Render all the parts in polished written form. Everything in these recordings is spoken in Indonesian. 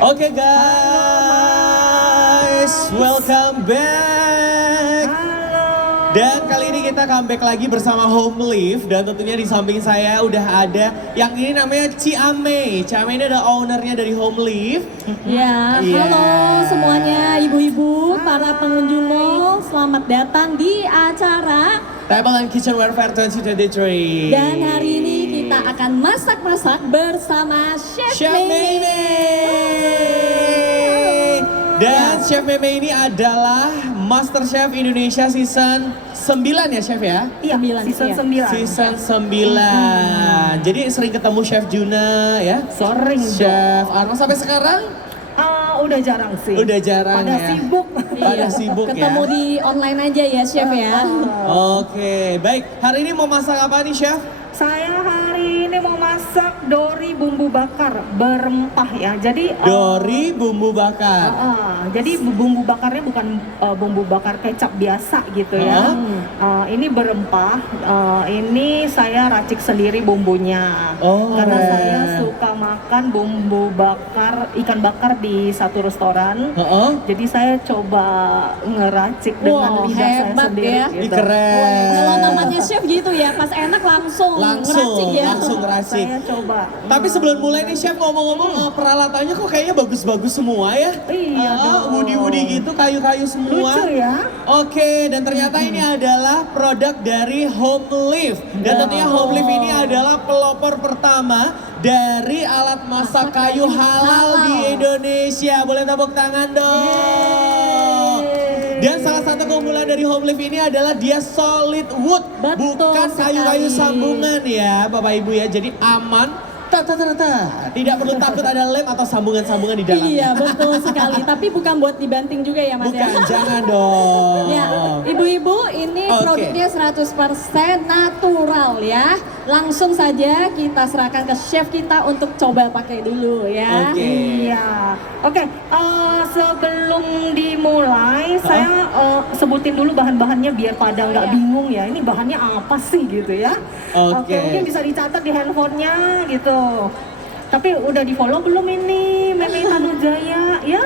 Oke guys, welcome back. Dan kali ini kita comeback lagi bersama Home Live. Dan tentunya di samping saya udah ada yang ini namanya Ciame. Ciame ini ada ownernya dari Home Live. Ya, halo semuanya ibu-ibu, para pengunjung mall. Selamat datang di acara Table and Kitchenware Fair 2023. dan hari ini kita akan masak-masak bersama Chef Meme. Dan Chef Meme ini adalah Master Chef Indonesia season 9 ya Chef ya? Iya, season iya. 9. Season 9. Jadi sering ketemu Chef Juna ya? Sering Chef Arma sampai sekarang? Udah jarang sih. Udah jarang Pada ya? sibuk. Pada sibuk ya? Ketemu di online aja ya Chef ya. Oke, baik. Hari ini mau masak apa nih Chef? Saya hari ini mau masak dori bumbu bakar berempah ya. Jadi Dori bumbu bakar. jadi bumbu bakarnya bukan bumbu bakar kecap biasa gitu ya. Ini berempah. Ini saya racik sendiri bumbunya. Oh, Karena keren. saya suka makan bumbu bakar ikan bakar di satu restoran. Heeh. Jadi saya coba ngeracik dengan Wow, lidah saya hebat sendiri. ya. Ini Gitu. keren. Kalau namanya chef gitu ya, pas enak langsung ngeracik ya. langsung ngeracik. Saya coba. Tapi sebelum mulai nih Chef ngomong-ngomong peralatannya kok kayaknya bagus-bagus semua ya? Iya dong. Woody-woody gitu, kayu-kayu semua. Lucu ya. Oke, dan ternyata ini adalah produk dari Home Live. Dan tentunya Home Live ini adalah pelopor pertama dari alat masak kayu halal di Indonesia. Boleh tepuk tangan dong. Dan salah satu keunggulan dari Home Live ini adalah dia solid wood, Betul bukan kayu-kayu sekali. sambungan ya Bapak Ibu ya. Jadi aman, tidak perlu takut ada lem atau sambungan-sambungan di dalamnya. Iya, betul sekali. Tapi bukan buat dibanting juga ya Mas Bukan, ya. jangan dong. Ya, ibu-ibu ini Oke. produknya 100% natural ya. Langsung saja kita serahkan ke chef kita untuk coba pakai dulu ya. Oke. Iya. Oke, sebelum dimulai saya sebutin dulu bahan-bahannya biar pada nggak bingung ya. Ini bahannya apa sih gitu ya. Oke. Mungkin bisa dicatat di handphonenya gitu. Tapi udah di follow belum ini Meme Tanujaya ya?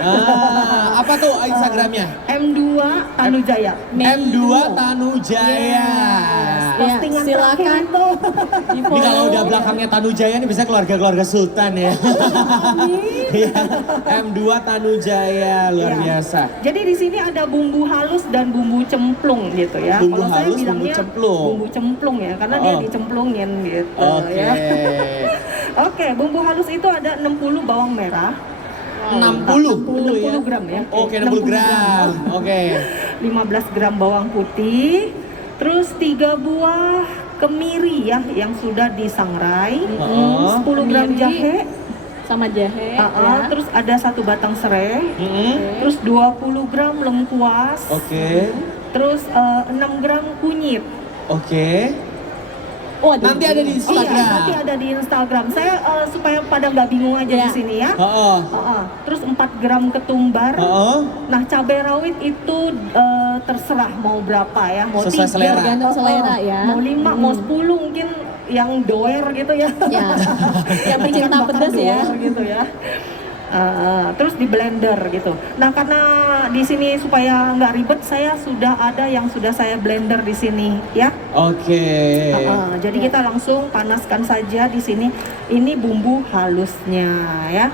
Apa tuh Instagramnya? M2 Tanujaya. M2 Tanujaya. Ya, Postingan silakan terakhir itu. Ini kalau udah belakangnya Tanujaya ini bisa keluarga-keluarga Sultan ya. Iya, M2 Tanujaya luar Ya. biasa. Jadi di sini ada bumbu halus dan bumbu cemplung gitu ya. Bumbu Kalau saya halus, bumbu bilangnya cemplung. Bumbu cemplung ya, karena dia Oh. dicemplungin gitu Oke. ya. Oke, bumbu halus itu ada 60 bawang merah. 60 60 ya. gram ya. Oke, 60 gram. Oke. 15 gram bawang putih. Terus 3 buah kemiri ya yang sudah disangrai. Oh. 10 gram Kemiri. jahe. sama jahe ya. Terus ada 1 batang serai. Mm-mm. Terus 20 gram lengkuas. Oke. Terus 6 gram kunyit. Oke. Waduh. Nanti ada di Iya, Instagram. nanti ada di Instagram. Saya supaya pada nggak bingung aja Iya. di sini ya. Oh. Terus 4 gram ketumbar. Oh. Nah, cabai rawit itu terserah mau berapa ya. Mau Sesuai 3, selera. Tergantung selera ya. Mau 5, mau 10 mungkin yang doer gitu ya. Ya. Yang pecinta Ikan bakar pedas ya. doer gitu ya. Terus di blender gitu. Nah, karena di sini supaya nggak ribet, saya sudah ada yang sudah saya blender di sini ya. Oke. Jadi kita langsung panaskan saja di sini. Ini bumbu halusnya ya.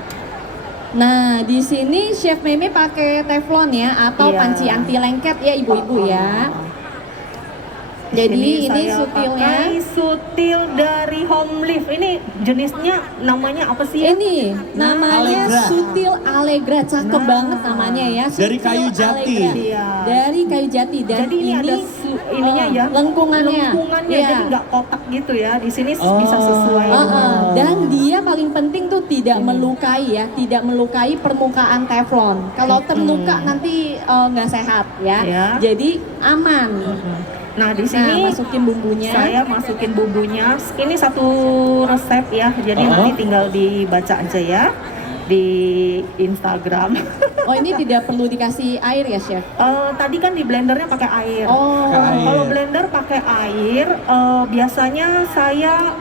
Nah, di sini Chef Meme pakai teflon ya atau Iya. panci anti lengket ya ibu-ibu ya. Jadi ini saya sutilnya. pakai sutil dari Home Live. Ini jenisnya namanya apa sih? Ini namanya Allegra. Sutil Allegra, cakep Nah. banget namanya ya. Dari Sutil kayu jati. Allegra. Iya. Dari kayu jati dan Jadi ini ada ininya ya. lengkungannya. Lengkungannya Iya. jadi nggak kotak gitu ya. Di sini Oh. bisa sesuai dengan. Dan dia paling penting tuh tidak melukai ya, tidak melukai permukaan teflon. Kalau terluka nanti nggak sehat ya. Ya. Jadi aman. Nah, di Nah, sini masukin bumbunya. saya masukin bumbunya. Ini satu resep ya. Jadi nanti tinggal dibaca aja ya di Instagram. Oh, ini tidak perlu dikasih air ya, Chef? Tadi kan di blendernya pakai air. Oh, Pakai air. Kalau blender pakai air, biasanya saya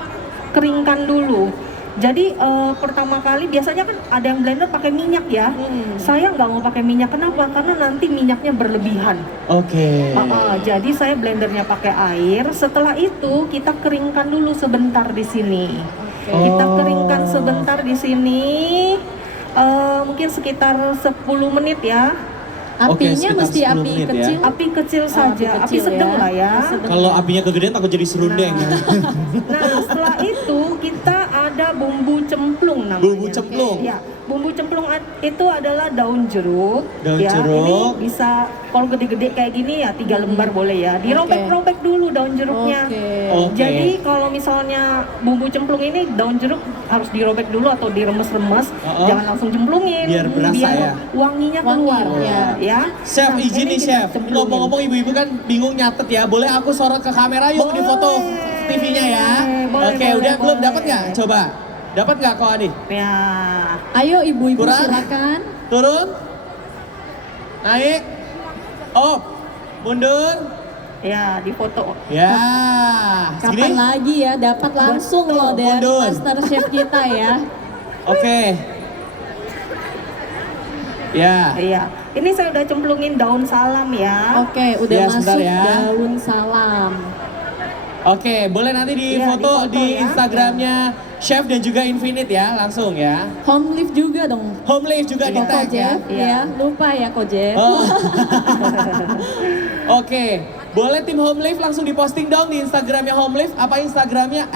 keringkan dulu. Jadi pertama kali biasanya kan ada yang blender pakai minyak ya. Saya nggak mau pakai minyak, kenapa? Karena nanti minyaknya berlebihan. Oke. Jadi saya blendernya pakai air. Setelah itu kita keringkan dulu sebentar di sini. Kita keringkan sebentar di sini, mungkin sekitar 10 menit ya. Oke, Apinya sekitar mesti 10 api menit ya. kecil. Api kecil saja, api kecil sedang ya. lah ya. Api sedang. Kalau apinya kegedean takut jadi serundeng. Nah, setelah itu kita ada bumbu cemplung namanya. Bumbu cemplung. Ya, bumbu cemplung itu adalah daun jeruk. Daun ya, jeruk. Ini bisa kalau gede-gede kayak gini ya 3 lembar boleh ya. Dirobek-robek dulu daun jeruknya. Oke. Jadi kalau misalnya bumbu cemplung ini daun jeruk harus dirobek dulu atau diremes-remes, jangan langsung cemplungin. Biar berasa ya. Wanginya Wangi, keluar. ya. Chef, Nah, izin ini nih kita Chef. cemplungin. Ngomong-ngomong ibu-ibu kan bingung nyatet ya. Boleh aku sorot ke kamera yuk di foto TV-nya ya. Boleh, Oke, boleh, udah belum boleh. dapat nggak? Coba. Dapat nggak kau Adi? Ya. Ayo ibu-ibu Kurang? silakan. Turun. Naik. Oh. Mundur. Ya, di foto. Ya. Kapan Segini. lagi ya dapat langsung loh dari Mundur. Master Chef kita ya. Oke. Ya. Iya. Ini saya udah cemplungin daun salam ya. Oke, udah Ya, masuk sebentar ya. daun salam. Oke, boleh nanti di Iya, foto di foto di ya. Instagramnya Chef dan juga Infinite ya, langsung ya. Home lift juga dong. Home Life juga di Kok tag ya. Jeff? Ya, lupa ya kok Jeff. Oh. Oke, boleh tim Home Life langsung diposting dong di Instagramnya Home Life. Apa Instagramnya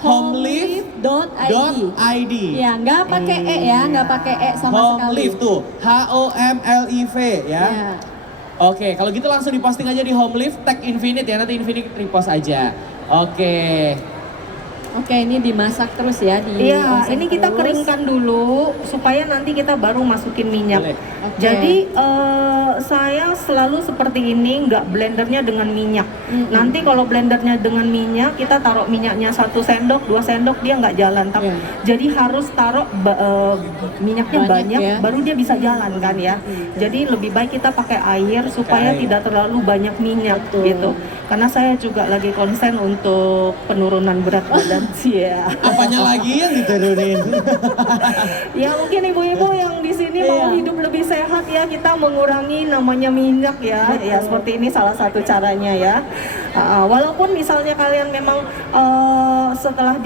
@homelive.id. Ya, nggak pakai E ya, nggak pakai E sama Home sekali. Live tuh, HOMLIV ya. Ya. Oke, kalau gitu langsung diposting aja di Home Live, tag Infinite ya, nanti Infinite repost aja. Oke. Oke, ini dimasak terus ya di Iya, oseng ini kita terus. keringkan dulu supaya nanti kita baru masukin minyak. Boleh. Oke. Jadi saya selalu seperti ini, nggak blendernya dengan minyak. Nanti kalau blendernya dengan minyak, kita taruh minyaknya 1 sendok, 2 sendok dia nggak jalan. Tapi Iya. jadi harus taruh minyaknya Banyak banyak, ya. baru dia bisa jalan kan ya. Jadi lebih baik kita pakai air supaya air. tidak terlalu banyak minyak Betul. gitu. Karena saya juga lagi konsen untuk penurunan berat badan sih ya. Apanya lagi yang diturunin? Ya mungkin ibu-ibu yang di sini mau Iya. hidup lebih sehat ya, kita mengurangi namanya minyak ya. Ya seperti ini salah satu caranya ya. Walaupun misalnya kalian memang setelah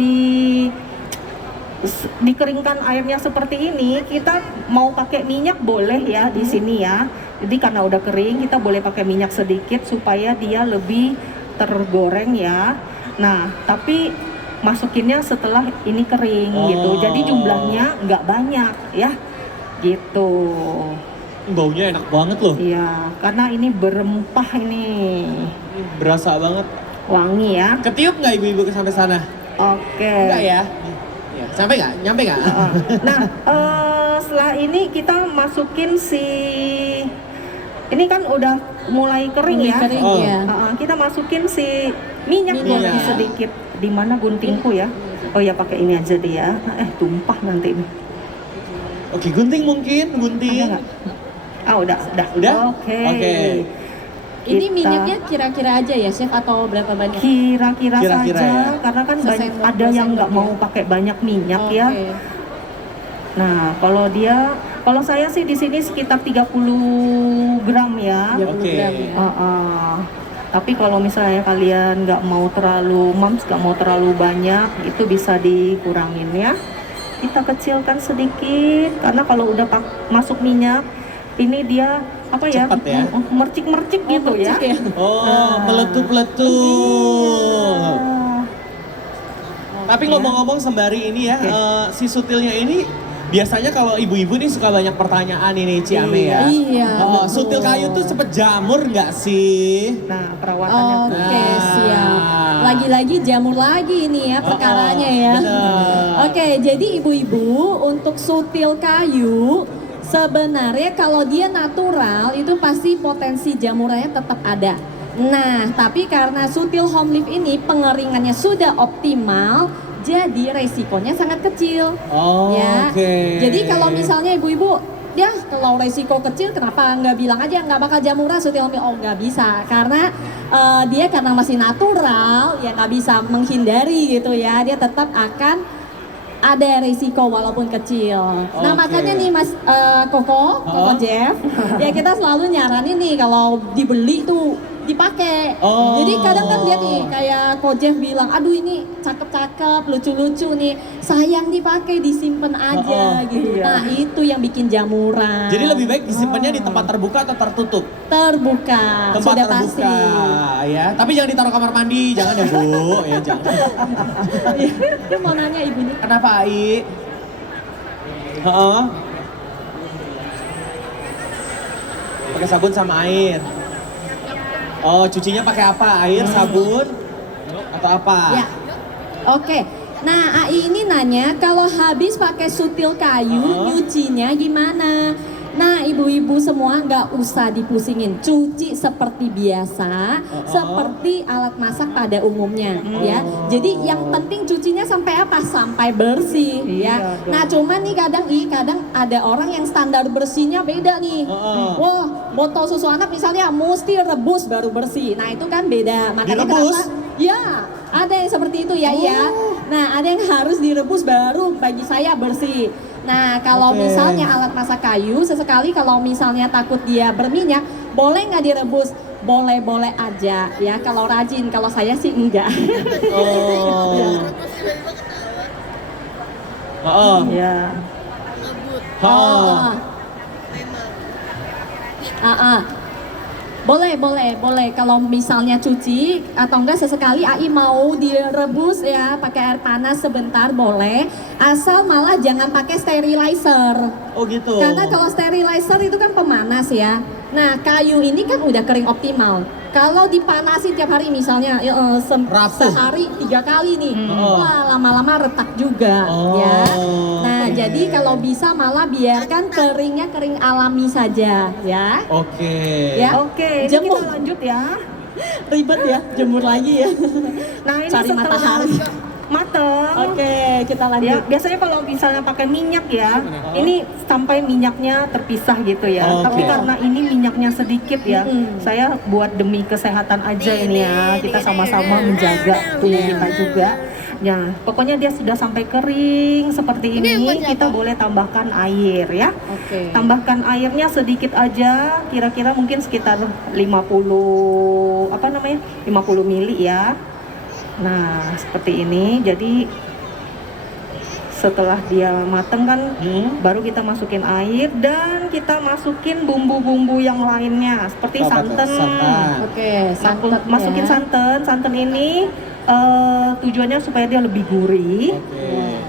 dikeringkan airnya seperti ini, kita mau pakai minyak boleh ya di sini ya. Jadi karena udah kering, kita boleh pakai minyak sedikit supaya dia lebih tergoreng ya. Nah, tapi masukinnya setelah ini kering gitu. Jadi jumlahnya nggak banyak ya. Gitu. Baunya enak banget loh. Iya, karena ini berempah ini. Berasa banget. Wangi ya. Ketiup nggak ibu-ibu sampai sana? Oke. Enggak ya? Ya, sampai nggak? Nyampe nggak? Nah, setelah ini kita masukin ini kan udah mulai kering ya. Kering Oh. ya. Kita masukin minyak Minyak. boleh sedikit. Di mana guntingku ya? Oh ya pakai ini aja deh ya. Tumpah nanti ini. Oke, gunting mungkin, Ada gunting. nggak? Udah. Udah? Oke. Oke. Ini Kita- minyaknya kira-kira aja ya Chef atau berapa banyak? Kira-kira Kira-kira saja, ya. karena kan banyak, Sesendok, ada dua yang nggak sendok mau ya. pakai banyak minyak Oke. ya. Nah, kalau saya sih di sini sekitar 30 gram ya. 30 Oke. gram ya. Tapi kalau misalnya kalian nggak mau terlalu nggak mau terlalu banyak, itu bisa dikurangin ya. Kita kecilkan sedikit karena kalau udah masuk minyak, ini dia apa ya? Cepat ya. Mercik-mercik gitu ya. Mercik ya. Oh, Nah. meletup-letup. Iya. Tapi ngomong-ngomong sembari ini ya, si Sutilnya ini biasanya kalau ibu-ibu nih suka banyak pertanyaan ini Ciame ya. Iya, Oh, betul. Sutil kayu tuh cepet jamur nggak sih? Nah, perawatannya tuh. Oke, Nah. siap. Lagi-lagi jamur lagi ini ya perkaranya ya. bener. Oke, jadi ibu-ibu untuk sutil kayu sebenarnya kalau dia natural itu pasti potensi jamurnya tetap ada. Nah, tapi karena sutil home lift ini pengeringannya sudah optimal, jadi resikonya sangat kecil. Oh, Ya. oke. Jadi kalau misalnya ibu-ibu, ya kalau resiko kecil kenapa nggak bilang aja nggak bakal jamuran sutil home lift? Oh nggak bisa, karena dia karena masih natural ya nggak bisa menghindari gitu ya, dia tetap akan ada risiko walaupun kecil. Nah Oke. makanya nih Mas Koko Jeff, ya kita selalu nyaranin nih kalau dibeli tuh dipakai. Oh. Jadi kadang kan dia nih kayak Ko Jeff bilang, aduh ini cakep-cakep, lucu-lucu nih, sayang dipakai, disimpan aja gitu. Iya. Nah itu yang bikin jamuran. Jadi lebih baik disimpannya di tempat terbuka atau tertutup? terbuka, Tempat sudah terbuka pasti. ya. Tapi jangan ditaruh kamar mandi, jangan ya Bu, ya jangan. Dia mau nanya ibunya. Kenapa Ai? Heeh. Pakai sabun sama air. Oh, cucinya pakai apa? Air, sabun, atau apa? Ya, oke. Nah, AI ini nanya kalau habis pakai sutil kayu, nyucinya gimana? Nah, ibu-ibu semua nggak usah dipusingin, cuci seperti biasa, seperti alat masak pada umumnya, ya. Jadi yang penting cucinya sampai apa? Sampai bersih, ya. Iya dong. Nah, cuman nih kadang ada orang yang standar bersihnya beda nih. Wah, botol susu anak misalnya mesti rebus baru bersih. Nah, itu kan beda. Makanya Direbus? kenapa? Ya, ada yang seperti itu ya, ya. Nah, ada yang harus direbus baru bagi saya bersih. Nah, kalau Oke. misalnya alat masak kayu, sesekali kalau misalnya takut dia berminyak, boleh nggak direbus? Boleh-boleh aja ya, kalau rajin. Kalau saya sih enggak. Oh. Heeh. Ya. Heeh. Boleh. Kalau misalnya cuci atau enggak sesekali AI mau direbus ya, pakai air panas sebentar boleh. Asal malah jangan pakai sterilizer. Oh gitu. Karena kalau sterilizer itu kan pemanas ya. Nah, kayu ini kan udah kering optimal. Kalau dipanasin tiap hari misalnya Rapuh. sehari 3 kali nih, wah lama-lama retak juga Oh, ya. Nah, oke. jadi kalau bisa malah biarkan keringnya kering alami saja ya. Oke. Ya. Oke, ini Jemur. kita lanjut ya. Ribet ya, jemur lagi ya. Nah, ini Cari setelah matahari. mateng. Oke, kita Ya, lanjut. biasanya kalau misalnya pakai minyak ya, ini sampai minyaknya terpisah gitu ya. Oke. Tapi karena ini minyaknya sedikit ya, saya buat demi kesehatan aja ini ya. Kita sama-sama menjaga tubuh kita juga. Ya, pokoknya dia sudah sampai kering seperti ini, kita boleh tambahkan air ya. Oke. Tambahkan airnya sedikit aja, kira-kira mungkin sekitar 50 mili ya. Nah, seperti ini. Jadi setelah dia mateng kan, baru kita masukin air dan kita masukin bumbu-bumbu yang lainnya seperti Apa tuh? santan. Santan. Oke, santan Masukin ya. santan. Santan ini tujuannya supaya dia lebih gurih. Oke.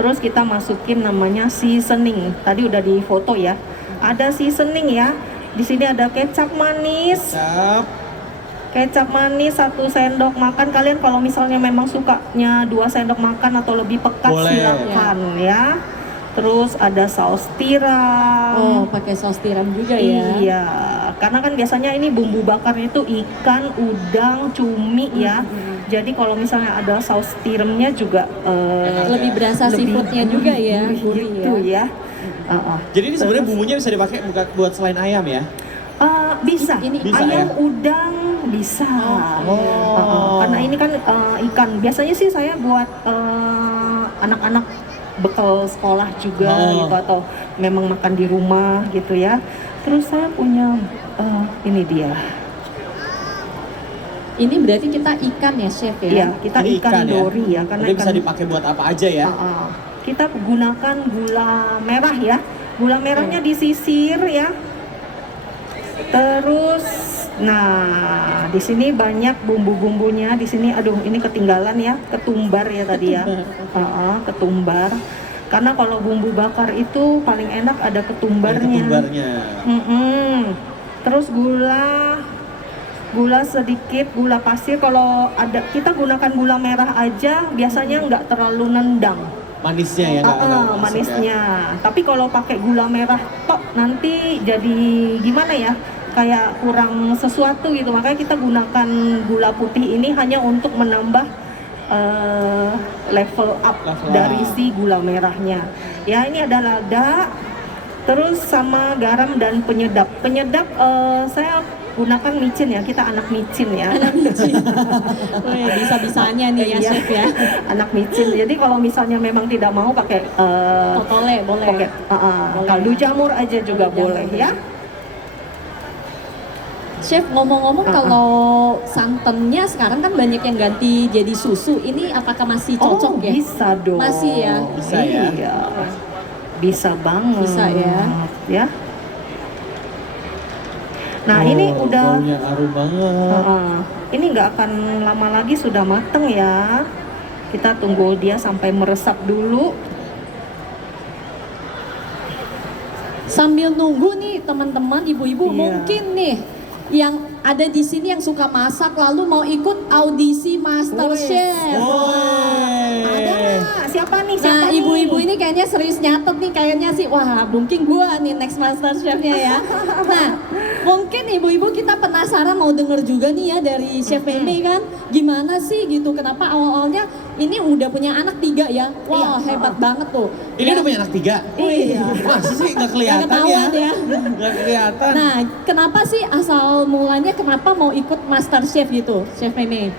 Terus kita masukin namanya seasoning. Tadi udah di foto ya. Ada seasoning ya. Di sini ada kecap manis. Kecap manis 1 sendok makan. Kalian kalau misalnya memang sukanya 2 sendok makan atau lebih pekat Boleh. silakan ya. Terus ada saus tiram. Oh, pakai saus tiram juga ya. Iya, karena kan biasanya ini bumbu bakar itu ikan, udang, cumi ya. Jadi kalau misalnya ada saus tiramnya juga Lebih berasa seafoodnya juga ya, gurih gitu ya. Jadi ini sebenarnya bumbunya bisa dipakai buat selain ayam ya? Bisa. Ini Bisa, ayam, ya? udang bisa. Oh. Karena ini kan ikan. Biasanya sih saya buat anak-anak bekal sekolah juga gitu, atau memang makan di rumah gitu ya. Terus saya punya ini dia. Ini berarti kita ikan ya, chef ya? Iya, kita Ini ikan ya? dori ya, karena Jadi ikan bisa dipakai buat apa aja ya? kita gunakan gula merah ya. Gula merahnya disisir ya. Terus, nah di sini banyak bumbu-bumbunya. Di sini, aduh ini ketinggalan ya, ketumbar ya tadi ya. Ketumbar. Karena kalau bumbu bakar itu paling enak ada ketumbarnya. Terus gula sedikit, gula pasir. Kalau ada, kita gunakan gula merah aja, biasanya nggak terlalu nendang. Manisnya ya? nggak masuk ya? Manisnya. Tapi kalau pakai gula merah tok nanti jadi gimana ya? Kayak kurang sesuatu gitu. Makanya kita gunakan gula putih ini hanya untuk menambah level up dari si gula merahnya. Ya, ini ada lada. Terus sama garam dan penyedap. Penyedap saya gunakan micin ya, kita anak micin ya. Anak micin. Wih, bisa-bisanya nih ya Iya, chef ya. anak micin. Jadi kalau misalnya memang tidak mau pakai Totole boleh. pakai Boleh. kaldu jamur aja juga Kaldu boleh jamur. ya. Chef, ngomong-ngomong kalau santannya sekarang kan banyak yang ganti jadi susu. Ini apakah masih cocok ya? Bisa dong. Masih ya? Bisa ya? Iya. Bisa banget. Bisa ya? Ya. Nah, ini udah baunya harum banget. ini nggak akan lama lagi sudah mateng ya. Kita tunggu dia sampai meresap dulu. Sambil nunggu nih teman-teman, ibu-ibu Iya. mungkin nih yang ada di sini yang suka masak lalu mau ikut audisi MasterChef. Ada nggak? Siapa nih? Nah, Siapa ibu-ibu nih? ini kayaknya serius nyatet nih, kayaknya sih, wah mungkin gua nih next MasterChef-nya ya. Nah, mungkin ibu-ibu kita penasaran mau denger juga nih ya dari Chef Meme kan, gimana sih gitu, kenapa awal-awalnya ini udah punya anak 3 ya, wah Iya. hebat banget tuh. Ini Ya. udah punya anak 3? Iya. Masa sih nggak kelihatan Nggak ya? ketahuan ya. Nggak kelihatan. Nah, kenapa sih asal mulanya kenapa mau ikut MasterChef gitu, Chef Meme?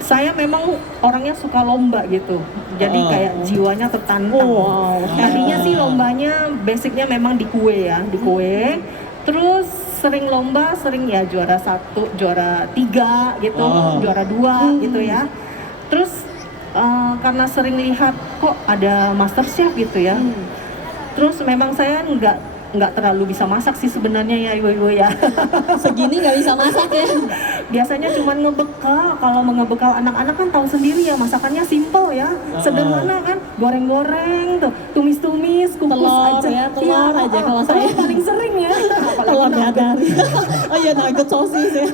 Saya memang orangnya suka lomba gitu, jadi kayak jiwanya tertantang. Wow. Tadinya sih lombanya basicnya memang di kue ya, di kue. Terus sering lomba, sering ya juara 1, juara 3 gitu, juara 2 gitu ya. Terus karena sering lihat kok ada MasterChef gitu ya. Terus memang saya nggak terlalu bisa masak sih sebenarnya ya ibu-ibu ya. Segini nggak bisa masak ya? Biasanya cuma ngebekal, kalau mau ngebekal anak-anak kan tahu sendiri ya, masakannya simple ya, sederhana kan, goreng-goreng tuh, tumis-tumis, kukus Telur aja. ya, telur aja kalau telur saya. paling sering ya. Apalagi Telur nugget. dadar. Oh iya, nugget sosis ya.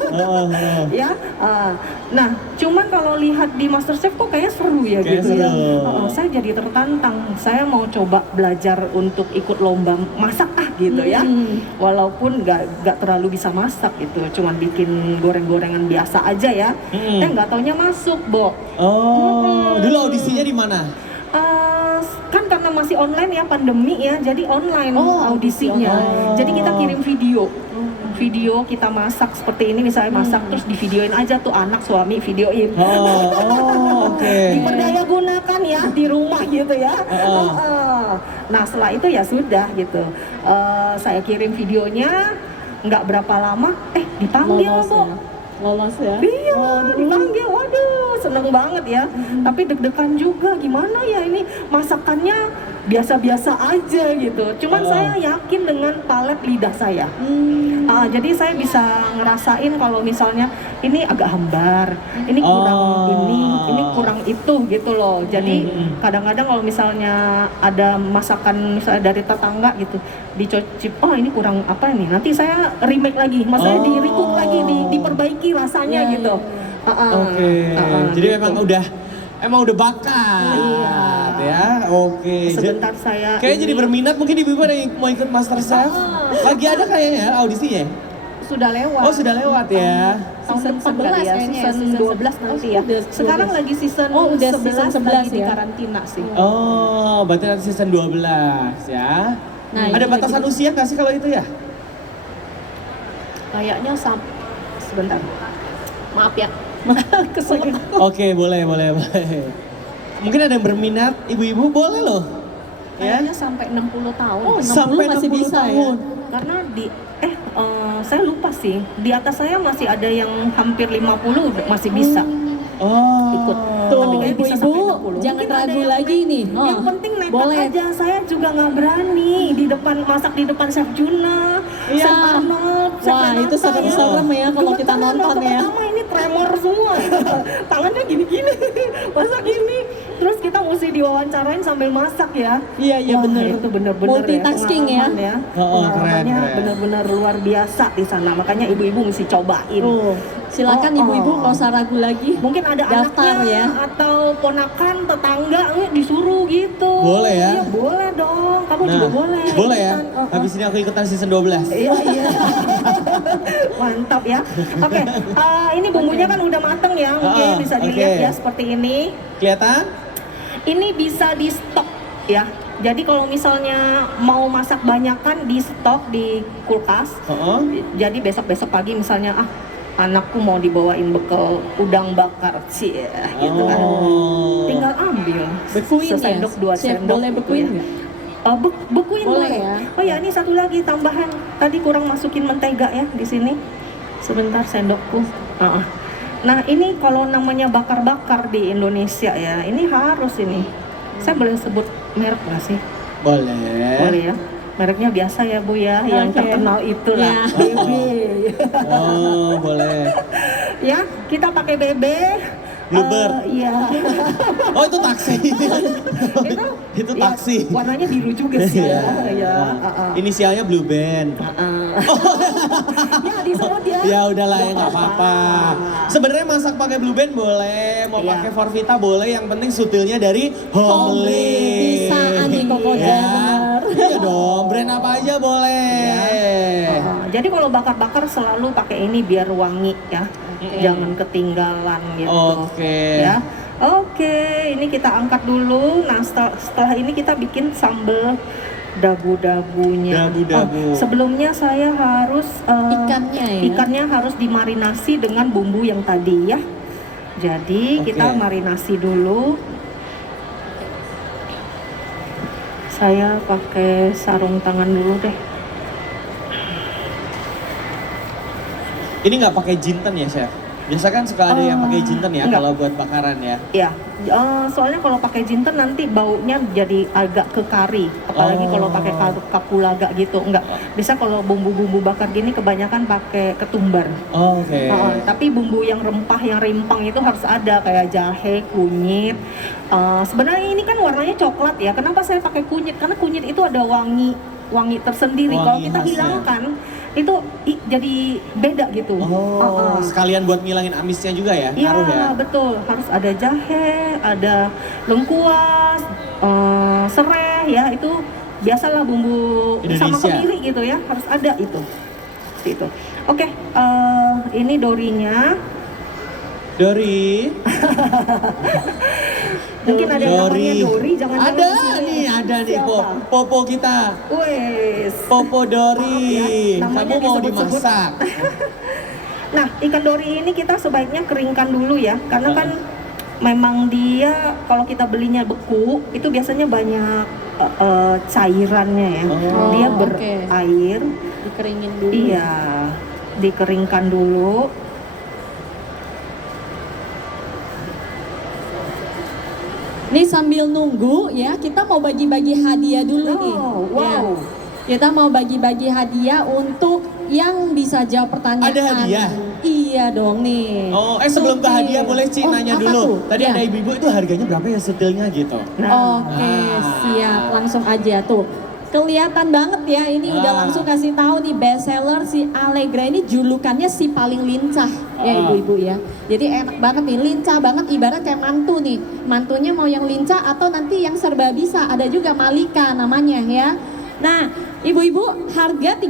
Ya, nah cuman kalau lihat di MasterChef kok kayaknya seru ya Kayak gitu ya. seru. Saya jadi tertantang, saya mau coba belajar untuk ikut lomba masak gitu ya. Walaupun nggak terlalu bisa masak gitu, cuman bikin goreng-gorengan biasa aja ya. Nggak taunya masuk, Bo. Dulu audisinya di mana? Kan karena masih online ya, pandemi ya, jadi online audisinya. online. Jadi kita kirim video kita masak seperti ini, misalnya masak terus di videoin aja tuh anak suami videoin. Oke. Diperdaya gunakan ya di rumah gitu ya. Nah setelah itu ya sudah gitu. Saya kirim videonya, nggak berapa lama, dipanggil Lolos Bu. ya. Lolos ya. Iya, dipanggil. Waduh, seneng banget ya. Tapi deg-degan juga, gimana ya ini masakannya biasa-biasa aja gitu. Cuman saya yakin dengan palet lidah saya. Jadi saya bisa ngerasain kalau misalnya ini agak hambar, ini kurang ini kurang itu gitu loh. Jadi kadang-kadang kalau misalnya ada masakan misalnya dari tetangga gitu, dicocip, oh ini kurang apa nih? Nanti saya remake lagi, maksudnya di-recook lagi, diperbaiki rasanya gitu. Oke. Jadi emang udah bakat ya. Oke. Sebentar saya Kayaknya jadi ini- berminat, mungkin ibu-ibu ada yang mau ikut MasterChef. Lagi ada kayaknya audisinya. sudah lewat. Oh, sudah lewat ya. Tahun Season depan 11 kali ya, kayaknya ya, season season 12 se- nanti oh, ya. udah Sekarang 12. lagi season Oh, udah 11, season 11 lagi di ya? karantina sih. Oh, berarti nanti season 12 ya. Nah, Ada itu batasan lagi. usia nggak sih kalau itu ya? Kayaknya sebentar. Maaf ya. Keselak. Oke, boleh. Mungkin ada yang berminat, ibu-ibu boleh loh. Ya. Kayaknya sampai 60 tahun. Oh, 60 Sampai masih 60 bisa ya? tahun. Karena saya lupa sih. Di atas saya masih ada yang hampir 50 masih bisa. Oh. Ikut. Tuh, Tapi kayaknya bisa sampai ibu-ibu 60. jangan Mungkin ada ragu yang lagi nih. Yang penting nekat boleh. aja. Saya juga nggak berani di depan masak di depan Chef Juna, Iya. Chef Arnold, Chef Wah, Renata itu serem-serem ya kalau kita Gemeteran, nonton waktu ya. Pertama ini tremor semua, tangannya gini-gini, masak gini. Terus kita mesti diwawancarain sambil masak ya. Iya, Wah, bener. Itu bener-bener Multitasking ya. pengalaman keren. Pengalamannya bener-bener luar biasa di sana. Makanya ibu-ibu mesti cobain. Silakan Oh, ibu-ibu oh. nggak usah ragu lagi. Mungkin ada Daftar anaknya ya. atau ponakan tetangga disuruh gitu. Boleh ya? Iya, boleh dong. Kamu juga boleh. Boleh ya. ikutan. Habis ini aku ikutan season 12. Iya, iya. Mantap ya. Oke, ini bumbunya kan udah mateng ya. Mungkin bisa dilihat oke. ya seperti ini. Kelihatan? Ini bisa di stok ya. Jadi kalau misalnya mau masak banyakan di stok di kulkas, jadi besok-besok pagi misalnya anakku mau dibawain bekal udang bakar sih gitu kan. Tinggal ambil Bekuin ya? sesendok 2 Chef, sendok. boleh bekuin ya. nggak? Bekuin Boleh boleh. ya? Oh ya, ini satu lagi tambahan. Tadi kurang masukin mentega ya di sini. Sebentar sendokku. Nah, ini kalau namanya bakar-bakar di Indonesia ya, ini harus ini. Saya boleh sebut merek nggak sih? Boleh. Boleh ya. Mereknya biasa ya Bu ya, yang Oke. terkenal itulah. Ya. BB. Oh, boleh. Ya, kita pakai BB. Bluebird. Iya. Oh, itu taksi. Itu ya, taksi. warnanya biru juga sih ya. Ya. Inisialnya Blue Band. Ya, disebut ya. Ya udahlah ya nggak apa-apa. Sebenarnya masak pakai Blue Band boleh, mau Iya. pakai Forvita boleh, yang penting sutilnya dari Homely. Bisa Ani Koko Ya. bener. Iya dong, brand apa aja boleh. Jadi kalau bakar-bakar selalu pakai ini biar wangi ya. Jangan ketinggalan gitu. Oke. Ya. Oke, ini kita angkat dulu. Nah, setelah ini kita bikin sambal dabu-dabunya. Dabu-dabu. Sebelumnya saya harus Ikannya ya? Ikannya harus dimarinasi dengan bumbu yang tadi ya. Jadi Oke. kita marinasi dulu. Saya pakai sarung tangan dulu deh. Ini nggak pakai jinten ya, Chef? Biasa kan suka ada yang pakai jinten ya enggak. kalau buat bakaran ya. Ya, soalnya kalau pakai jinten nanti baunya jadi agak ke kari. Apalagi kalau pakai kapulaga gitu, enggak. Bisa kalau bumbu-bumbu bakar gini kebanyakan pakai ketumbar. Oke. Tapi bumbu yang rempah, yang rimpang itu harus ada kayak jahe, kunyit. Sebenarnya ini kan warnanya coklat ya. Kenapa saya pakai kunyit? Karena kunyit itu ada wangi tersendiri. Kalau Wangi kita khasnya. hilangkan itu jadi beda gitu. Sekalian buat ngilangin amisnya juga ya, ngaruh ya. Iya, betul. Harus ada jahe, ada lengkuas, serai ya, itu biasalah bumbu sama Indonesia. kemiri gitu ya, harus ada itu. Seperti itu. Oke, ini dorinya. Dori. Mungkin ada yang namanya Dori, jangan-jangan Ada di sini. nih, ada nih Siapa? Popo kita. Wes. Popo Dori. Ya, namanya Kamu mau disebut-sebut. dimasak? Nah, ikan dori ini kita sebaiknya keringkan dulu ya, karena kan memang dia kalau kita belinya beku itu biasanya banyak cairannya ya. Dia oke. berair. Dikeringin dulu. Iya, dikeringkan dulu. Nih sambil nunggu ya, kita mau bagi-bagi hadiah dulu nih. Wow. Ya. Kita mau bagi-bagi hadiah untuk yang bisa jawab pertanyaan. Ada hadiah? Iya dong nih. Oh, sebelum ke Sutil. hadiah boleh Ci nanya apa dulu. tuh? Tadi Ya. ada ibu-ibu itu harganya berapa ya sutilnya gitu. Oke, siap. Langsung aja tuh. Kelihatan banget ya, ini udah langsung kasih tahu nih best seller si Allegra ini julukannya si paling lincah ya ibu-ibu ya. Jadi enak banget nih, lincah banget ibarat kayak mantu nih. Mantunya mau yang lincah atau nanti yang serba bisa. Ada juga Malika namanya ya. Nah, ibu-ibu harga 38.000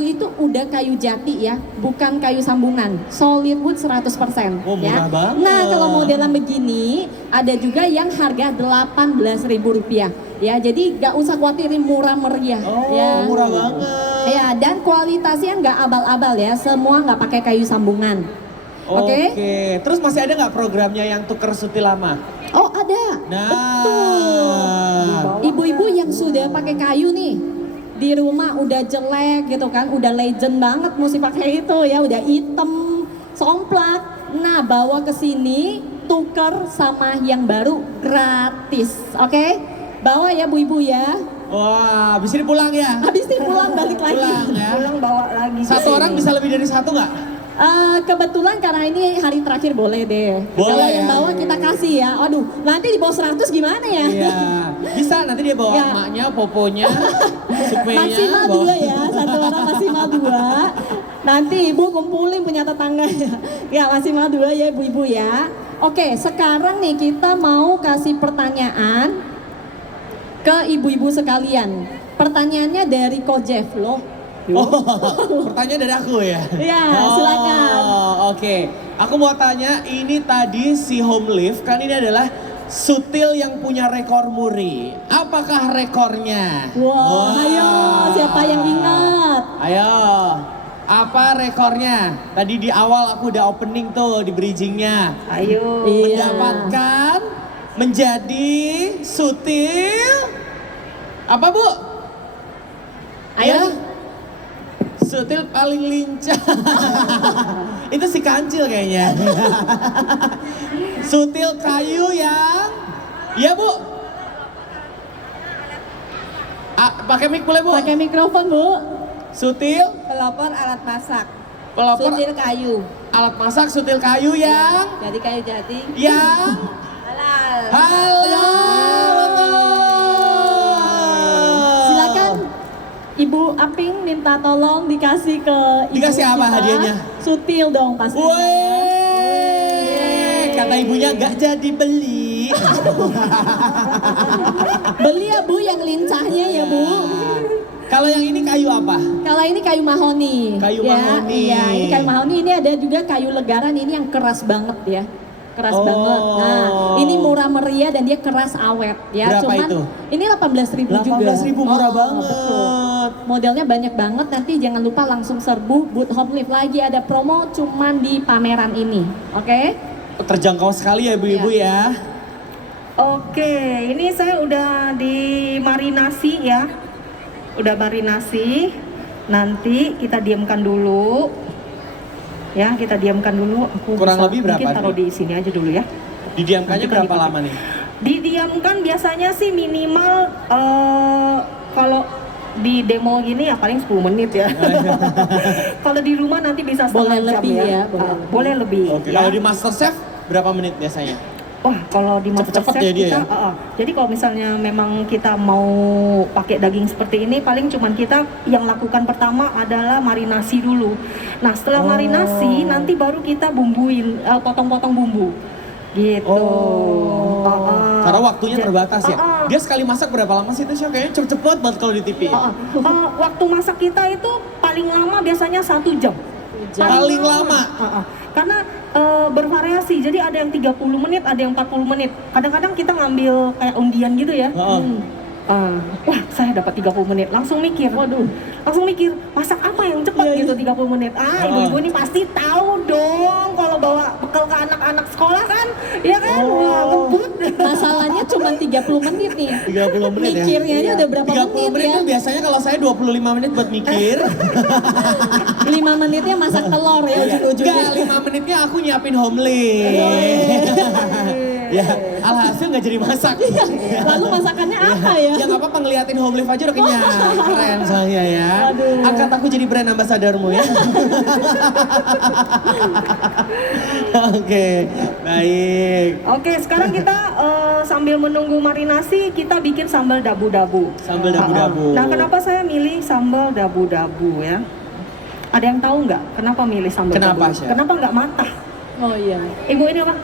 itu udah kayu jati ya, bukan kayu sambungan. Solid wood 100% Oh, ya. murah banget. Nah, kalau modelan begini ada juga yang harga Rp18.000 ya. Jadi gak usah khawatirin murah meriah ya. Murah banget. Ya, dan kualitasnya nggak abal-abal ya, semua nggak pakai kayu sambungan. Oke? Terus masih ada nggak programnya yang tuker sutil lama? Oh ada. Nah. Ibu-ibu yang sudah pakai kayu nih di rumah udah jelek gitu kan, udah legend banget mesti pakai itu ya, udah hitam, somplak. Nah, bawa ke sini tuker sama yang baru gratis. Oke? Bawa ya Bu Ibu ya. Wah, habis ini pulang ya? Habis ini pulang balik lagi. Pulang ya. Pulang bawa lagi. Satu orang bisa lebih dari satu nggak? Kebetulan karena ini hari terakhir boleh deh. Boleh Kalau yang ya. bawa kita kasih ya. Aduh, nanti di bawah 100 gimana ya? Iya. Bisa nanti dia bawa Ya. emaknya, poponya, supenya. Maksimal bawa- 2 ya, satu orang maksimal 2. Nanti ibu kumpulin punya tetangga ya. Ya maksimal 2 ya ibu-ibu ya. Oke, sekarang nih kita mau kasih pertanyaan ke ibu-ibu sekalian. Pertanyaannya dari Ko Jeff loh. Oh, pertanyaan dari aku ya? Iya, silakan. Oke. Aku mau tanya, ini tadi si Home Live kan ini adalah sutil yang punya rekor muri. Apa apakah rekornya? Wah, ayo siapa yang ingat? Ayo, apa rekornya? Tadi di awal aku udah opening tuh di bridgingnya. Ayo. Iya. Mendapatkan menjadi sutil apa Bu? Ayo. Ya? Sutil paling lincah. Itu si kancil kayaknya. Sutil kayu yang, iya Bu. Pakai mic boleh Bu? Pakai mikrofon, Bu. Sutil, Pelopor alat masak. pelopor Sutil kayu. alat masak sutil kayu yang, Jadi kayu jati. yang Halal. halo. Silakan Ibu Aping minta tolong dikasih ke ibu Dikasih apa kita. hadiahnya? Sutil dong pasti. Wih, kata ibunya gak jadi beli. Beli ya Bu yang lincahnya ya Bu. Kalau yang ini kayu apa? Kalau ini kayu mahoni. Kayu ya, mahoni. Iya, ini kayu mahoni. Ini ada juga kayu legaran. Ini yang keras banget ya. Keras Oh. banget. Nah, ini murah meriah dan dia keras awet ya. Berapa Cuman itu? ini 18.000 juga. 18.000 murah banget. Betul. Modelnya banyak banget. Nanti jangan lupa langsung serbu Booth Home Lift lagi ada promo cuman di pameran ini. Oke? Terjangkau sekali ya ibu-ibu ya. Oke, ini saya udah dimarinasi ya. Udah marinasi. Nanti kita diamkan dulu. Ya, kita diamkan dulu. Aku Kurang lebih berapa Mungkin taruh nih? di sini aja dulu ya. Didiamkannya Nanti berapa dipakai. lama nih? Didiamkan biasanya sih minimal kalau di demo gini ya paling 10 menit ya. Kalau di rumah nanti bisa Boleh setengah jam lebih ya, Boleh lebih. Oke, ya. kalau di MasterChef berapa menit biasanya? Wah, kalau di Cepet-cepet MasterChef ya dia kita, ya? jadi kalau misalnya memang kita mau pakai daging seperti ini, paling cuman kita yang lakukan pertama adalah marinasi dulu. Nah, setelah Oh. marinasi, nanti baru kita bumbuin, potong-potong bumbu, gitu. Karena waktunya terbatas ya. Uh-uh. Dia sekali masak berapa lama sih itu Chef? Kayaknya cepet-cepet banget kalau di TV. Waktu masak kita itu paling lama biasanya 1 jam. Paling lama. Karena bervariasi, jadi ada yang 30 menit, ada yang 40 menit. Kadang-kadang kita ngambil kayak undian gitu ya. Wah, saya dapat 30 menit, langsung mikir, langsung mikir, masak apa yang cepat gitu 30 menit. Ibu-ibu ini pasti tahu dong kalau bawa bekal ke anak-anak sekolah kan, ya kan? Wah, ngebut. Masalahnya cuma 30 menit nih. 30 menit ya. Mikirnya aja udah berapa 30 menit menit ya? tuh biasanya kalau saya 25 menit buat mikir. 5 menitnya masak telur ya ujung-ujungnya. Enggak, 5 menitnya aku nyiapin homely. Ya, alhasil nggak jadi masak. Lalu masakannya apa ya? Ya nggak apa-apa ngeliatin home life aja udah kenyang. Keren soalnya ya. Angkat aku jadi brand ambassadormu ya. Oke, baik. Oke, sekarang kita sambil menunggu marinasi, kita bikin sambal dabu-dabu. Sambal dabu-dabu. Nah, kenapa saya milih sambal dabu-dabu ya? Ada yang tahu nggak kenapa milih sambal Kenapa, dabu? Chef? Kenapa nggak matah? Oh iya. Ibu ini apa?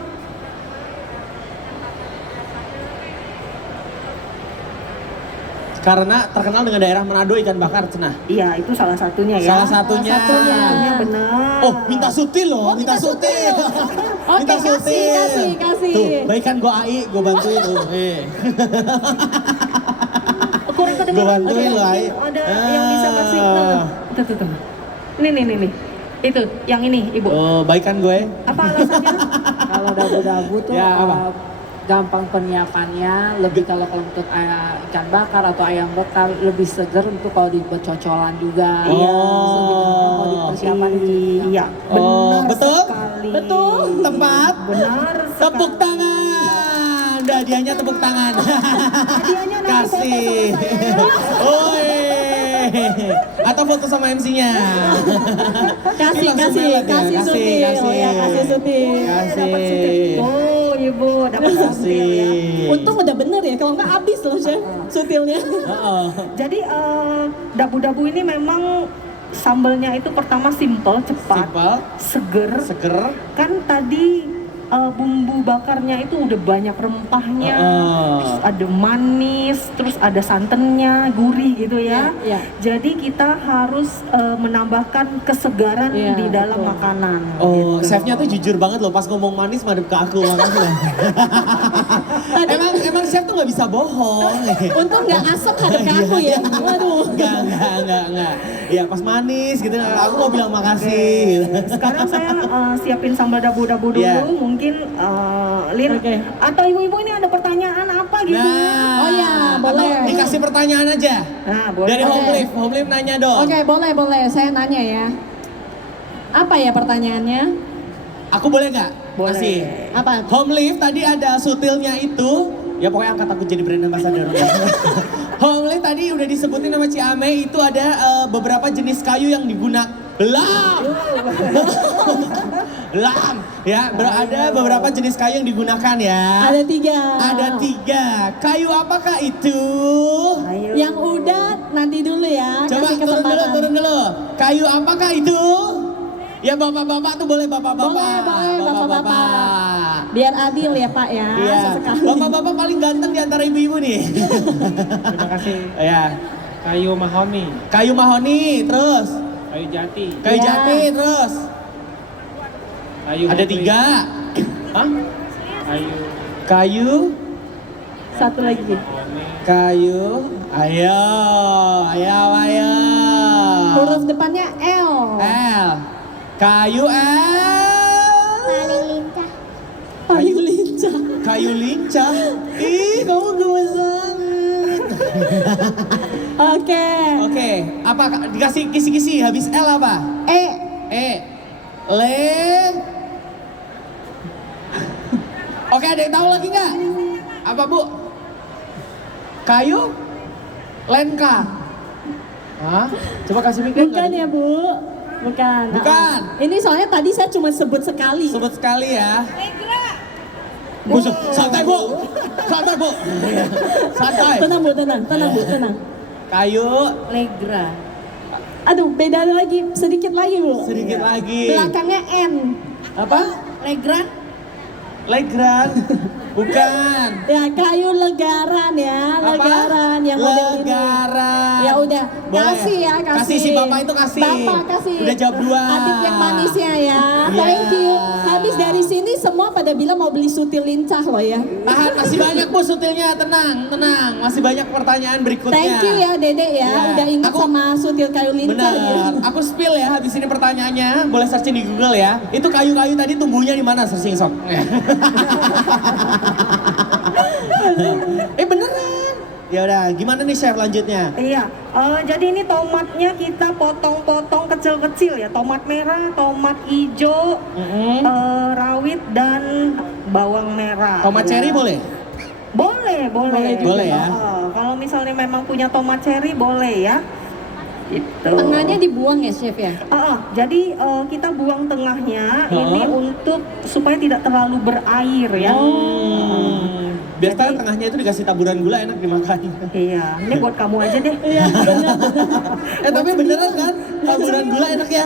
Karena terkenal dengan daerah Manado ikan bakar cenah. Iya, itu salah satunya ya. Salah satunya. Satunya benar. Oh, minta sutil loh, minta sutil. Oke, kasih. Tuh, baikan gua AI, gua bantuin tuh. Kurang kedengeran. Gua bantuin loh, Ai. Ada yang bisa kasih. Nah, tuh. Nih. Itu, yang ini, Ibu. Oh, baikan gue. Apa alasannya? Kalau dabu-dabu tuh Ya, apa? gampang penyiapannya, lebih kalau untuk ikan bakar atau ayam bakar lebih seger untuk kalau dibuat cocolan juga. Oh. Kalau di persiapan itu. Iya, Oh, benar betul? sekali. Betul. Tepat. Benar Tepuk sekali. tangan. Udah hadiahnya tepuk tangan. Hadiahnya nanti foto sama Kasih. saya ya. Oi. Atau foto sama MC-nya. Kasih, Ini langsung kasih, melet ya. kasih sutil. Oh ya, kasih sutil. Dapat sutil. Kasih. Oh, Ibu dapat sutil ya. Kasih. Untung udah bener ya, kalau nggak habis loh Chef sutilnya. Heeh. Jadi dabu-dabu ini memang sambalnya itu pertama simple, cepat, Simpel, seger. seger. Kan tadi bumbu bakarnya itu udah banyak rempahnya, terus ada manis, terus ada santannya, gurih gitu ya. Iya. Jadi kita harus menambahkan kesegaran Iya, di dalam betul. makanan. Oh, gitu. chefnya tuh jujur banget loh pas ngomong manis madep ke aku makasih loh. emang chef tuh nggak bisa bohong. Untung nggak asap hadap ke aku ya. Waduh. Enggak. Iya pas manis gitu, aku mau bilang makasih. Gitu. Sekarang saya siapin sambal dabu-dabu dulu, Iya. mungkin Lin Oke. atau ibu-ibu ini ada pertanyaan apa gitu? Nah, Oh ya, boleh. atau dikasih pertanyaan aja. Nah, boleh. Dari Oke. Home Live nanya dong. Oke, boleh. Saya nanya ya. Apa ya pertanyaannya? Aku boleh nggak? Boleh. Kasih. Apa? Home Live tadi ada sutilnya itu, ya pokoknya angkat aku jadi brand ambassador. Home Live tadi udah disebutin sama Ciame itu ada beberapa jenis kayu yang digunakan. Lam, ya ada beberapa jenis kayu yang digunakan ya. Ada 3. Ada 3. Kayu apakah itu? Ayo. Yang udah nanti dulu ya. Coba kasih turun kesempatan. dulu. Kayu apakah itu? Ya bapak-bapak tuh boleh bapak-bapak. Boleh, bapak-bapak. Biar adil ya Pak ya. Iya. Sesekali. Bapak-bapak paling ganteng di antara ibu-ibu nih. Terima kasih. Ya. Kayu mahoni, Kayu mahoni, terus kayu jati, kayu Ya. jati, terus kayu ada hopli, 3. Hah? kayu Kayu, Satu lagi. mahoni, kayu. Ayo. Huruf depannya L. L. Kayu L. Paling lincah. Kayu lincah. Ih, kamu gemes banget. Oke. Oke, apa dikasih kisi-kisi habis L apa? E. Le. Oke, ada yang tahu lagi nggak? Apa Bu? Kayu? Lenka. Hah? Coba kasih mikir. Bukan ya Bu. Bukan. Bukan. Ini soalnya tadi saya cuma sebut sekali. Sebut sekali ya. Bu, santai Bu. Santai Bu. Santai. Tenang Bu, tenang. Kayu Legra. Aduh, beda lagi, sedikit lagi Bu. sedikit lagi. Belakangnya N. Apa? Legra. Legrand. Bukan. Ya, kayu legaran ya, Apa? legaran yang model ini. Legaran. Ya udah, Boleh. kasih ya, kasih. Kasih si Bapak itu kasih. Bapak kasih. Udah jawab 2. Adit yang manisnya ya. Iya. Thank you. Habis dari sini semua pada bilang mau beli sutil lincah loh ya. Tahan, masih banyak Bu sutilnya, tenang. Masih banyak pertanyaan berikutnya. Thank you ya Dede ya, Iya. udah ingat Aku- sama sutil kayu lincah ya. Benar. Aku spill ya habis ini pertanyaannya. Boleh searching di Google ya. Itu kayu-kayu tadi tumbuhnya di mana? Searching sok. Beneran. Ya udah, gimana nih chef lanjutnya? Iya, jadi ini tomatnya kita potong-potong kecil-kecil ya. Tomat merah, tomat hijau, rawit dan bawang merah. Tomat ya. cherry boleh? Boleh. Boleh ya. Kalau misalnya memang punya tomat cherry boleh ya. Itu. Tengahnya dibuang ya chef ya. Jadi kita buang tengahnya Oh. ini untuk supaya tidak terlalu berair ya. Biasanya tengahnya itu dikasih taburan gula enak dimakan. Iya, ini buat kamu aja deh. Iya, benar. Tapi beneran kan? Taburan gula enak ya?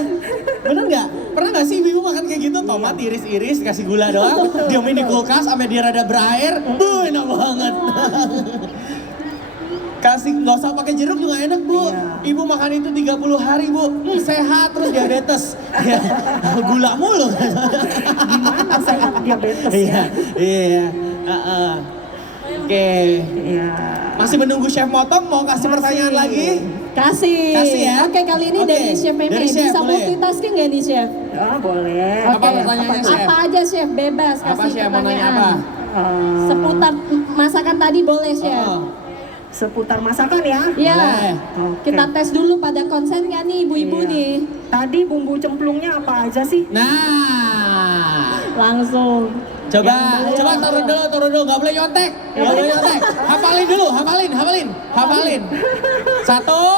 Bener nggak? Pernah nggak sih ibu makan kayak gitu? Tomat iris-iris, kasih gula doang, diamin di kulkas sampai dia rada berair, enak banget. Kasih nggak usah pakai jeruk juga enak Bu. Iya. Ibu makan itu 30 hari Bu, sehat terus diabetes. Ya, gula mulu. Gimana saya diabetes Iya, ya? iya. Oke. Iya. Masih menunggu chef motong, mau kasih pertanyaan lagi? Kasih. Kasih ya. Oke, kali ini Oke, dari Chef Meme. dari chef, Bisa boleh. multitasking nggak nih Chef? Boleh. Apa pertanyaannya, Chef? Apa aja Chef, bebas Apa kasih chef mau nanya pertanyaan. apa? Seputar masakan tadi boleh Chef. Oh, Seputar masakan ya. Iya. Boleh. Oke. Kita tes dulu pada konsen nggak nih ibu-ibu Iya. nih? Tadi bumbu cemplungnya apa aja sih? Nah, Langsung. coba Yang- turun dulu, nggak boleh nyontek, nggak boleh nyontek. Hafalin dulu, hafalin. 1,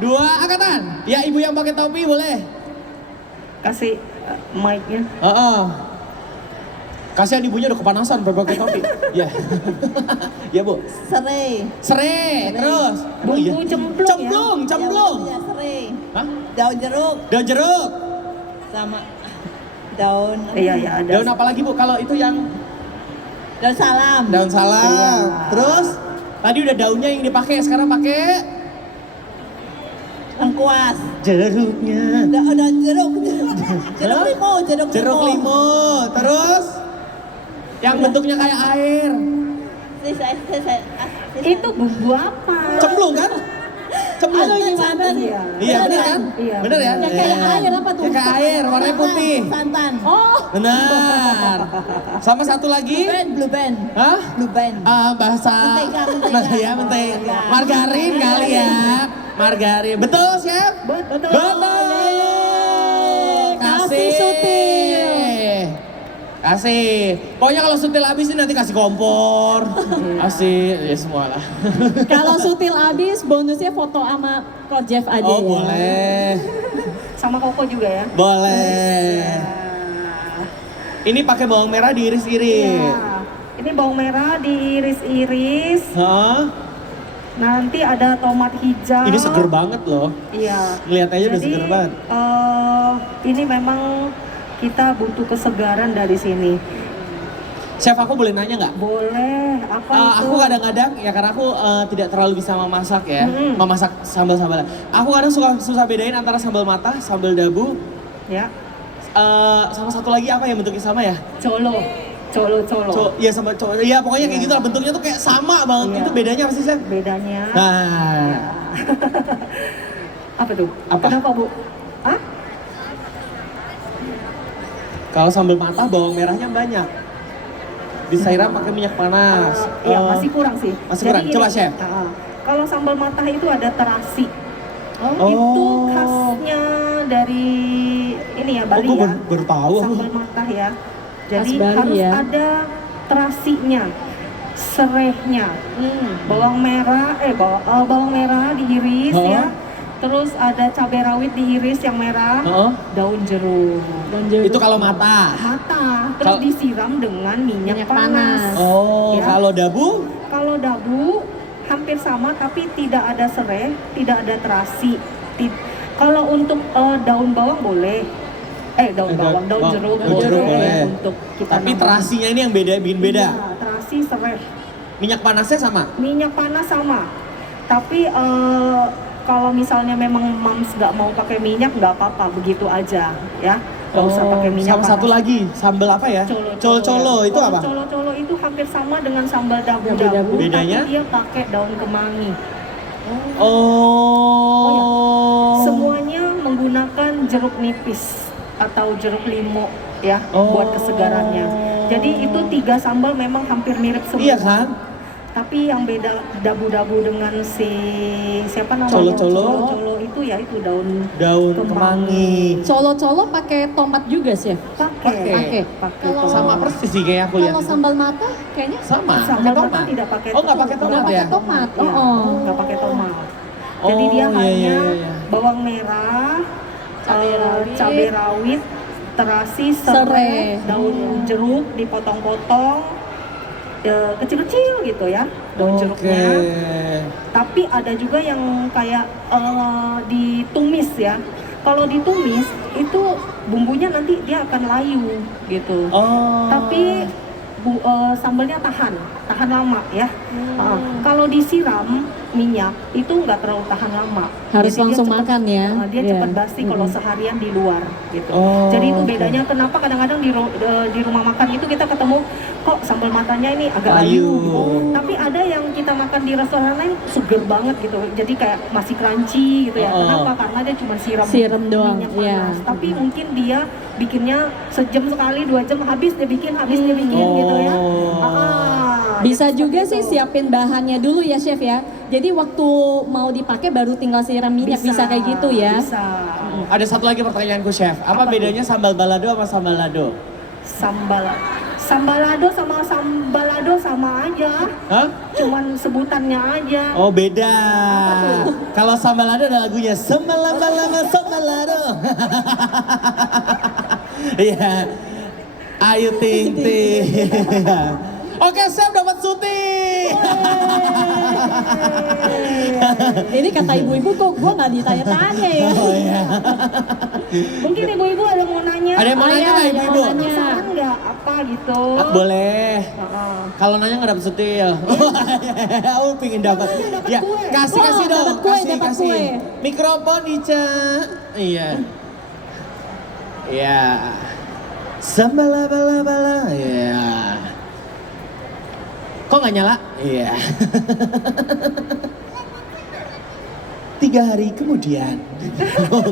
2, angkatan. Ya ibu yang pakai topi boleh. Kasih mic-nya. Kasihan ibunya udah kepanasan berbagai topi. Ya, ya Bu. Serai, terus. Oh, iya. Bumbu cemplung ya? Cemplung. Ya, sering. Hah? Daun jeruk Daun jeruk. sama daun. Iya ya ada. Daun apa lagi Bu? Kalau itu yang Daun salam. daun salam. Iya. Terus tadi udah daunnya yang dipakai, sekarang pakai Lengkuas. jeruknya. Ada jeruk. Jeruk limau, Jeruk limau. Terus yang bentuknya kayak air. Itu bumbu apa? Cemplung kan? Cemplung. Aduh gimana sih? Iya. Iya bener kan? Iya, Bener ya? Yang kayak air apa tuh? Yang kayak air, warnanya putih. Santan. Oh, Benar. Sama satu lagi. Blue band. Hah? Blue band. Bahasa Mentega. Nah, ya mentega. Margarin kali ya. Margarin. Betul, Chef? Betul. Kasih sutil. Kasih. Pokoknya kalau sutil habis ini nanti kasih kompor. Kasih ya semua lah. kalau sutil habis bonusnya foto sama Coach Jeff aja Oh, ya. boleh. Sama koko juga ya. Boleh. Ini pakai bawang merah diiris-iris. Iya. Ini bawang merah diiris-iris. Hah? Nanti ada tomat hijau. Ini seger banget loh. Iya. Lihat aja udah Jadi, seger banget. ini memang kita butuh kesegaran dari sini. Chef, aku boleh nanya nggak? Boleh. Apa itu? Aku kadang-kadang ya karena aku tidak terlalu bisa memasak ya, memasak sambal-sambalan. Aku kadang suka susah bedain antara sambal matah, sambal dabu, Ya. sama satu lagi apa yang bentuknya sama ya? Colo. Iya sama cowok. Iya pokoknya kayak gitu lah, bentuknya tuh kayak sama banget. Iya. Itu bedanya apa sih, Chef? Bedanya. Nah, Apa tuh? Apa? Kenapa, Bu? Hah? kalau sambal matah bawang merahnya banyak. Disiram pakai minyak panas. Iya, masih kurang sih. Masih kurang. Jadi Coba, ini, Chef. kalau sambal matah itu ada terasi. Oh. Itu khasnya dari ini ya, Bali Aku ya. baru tahu. Sambal matah ya. Jadi Khas Bali harus ya. ada terasinya, serehnya, bawang merah, bawang merah diiris Hah? ya. Terus ada cabai rawit diiris yang merah, Heeh. daun jeruk. Itu kalau matah. Mata, terus Kal- disiram dengan minyak Minyak panas. panas. Oh, Ya. kalau dabu? Kalau dabu hampir sama tapi tidak ada serai, tidak ada terasi. Kalau untuk daun bawang boleh. Daun jeruk boleh. Untuk kita Tapi nambah. terasinya ini yang beda, bikin beda. Iya, terasi serai. Minyak panasnya sama? Minyak panas sama. Tapi kalau misalnya memang Mams nggak mau pakai minyak nggak apa-apa, begitu aja ya. Nggak usah pakai minyak sama panas. satu lagi, sambal apa ya? Colo-colo, itu apa? Colo-colo itu hampir sama dengan sambal Dabu-dabu. dabu-dabu, Bedanya? tapi dia pakai daun kemangi. Oh. Semuanya menggunakan jeruk nipis atau jeruk limau ya, Oh. buat kesegarannya. Jadi itu 3 sambal memang hampir mirip semua. Iya kan? Tapi yang beda dabu-dabu dengan si siapa namanya? Colo-colo. Colo itu ya itu daun Kemangi. Colo-colo pakai tomat juga, Chef. pakai. Kalau- Sama persis sih kayak aku lihat. Kalau sambal mata kayaknya Sama. Sambal pakai mata tidak pakai. Oh, nggak pakai tomat nggak ya? pakai tomat. Iya, Oh. nggak pakai tomat. Oh, Jadi dia iya, hanya iya, iya. bawang merah, Cabai rawit. cabai rawit, terasi, Serai. serai, daun jeruk dipotong-potong kecil-kecil gitu ya, daun jeruknya. Tapi ada juga yang kayak ditumis ya. Kalau ditumis itu bumbunya nanti dia akan layu gitu. Oh. Tapi sambalnya tahan lama ya. Kalau disiram minyak itu nggak terlalu tahan lama. Harus Jadi dia langsung cepet- makan ya. Dia Iya. cepat basi kalau seharian di luar gitu. Oh, Jadi itu oke. bedanya kenapa kadang-kadang di rumah makan itu kita ketemu kok sambal matanya ini agak Layu. layu gitu. Tapi ada yang kita makan di restoran lain seger banget gitu. Jadi kayak masih crunchy gitu ya. Oh. Kenapa? Karena dia cuma Siram doang, minyak iya. panas. Tapi mungkin dia bikinnya sejam sekali, 2 jam habis dia bikin gitu ya. Bisa jadi juga seperti sih itu. siapin bahannya dulu ya, Chef ya. Jadi waktu mau dipakai baru tinggal siram minyak, bisa kayak gitu ya. Bisa. Ada satu lagi pertanyaanku, Chef. Apa Apa bedanya sambal balado sama sambal lado? Sambalado sama aja. Hah? Cuman sebutannya aja. Oh, beda. Kalau sambal lado ada lagunya sambal lama sambal lado. Iya. Ayu ting ting. Oke, chef dapat syuting. Ini kata ibu-ibu kok gue nggak ditanya-tanya ya. Oh iya. Mungkin ibu-ibu ada yang mau nanya. Ada yang mau nanya nggak ibu-ibu? mau nanya. Penasaran nggak apa gitu? Boleh. Heeh. Kalau nanya nggak dapat sutil. Oh, pingin dapat. dapat Ya, kue. kasih Oh, dong. dapat kue, kasih dapat kasih. kue. Mikrofon Ica. Iya. Iya. Sambala bala bala. Iya. Kok nggak nyala? Iya. 3 hari kemudian. Oh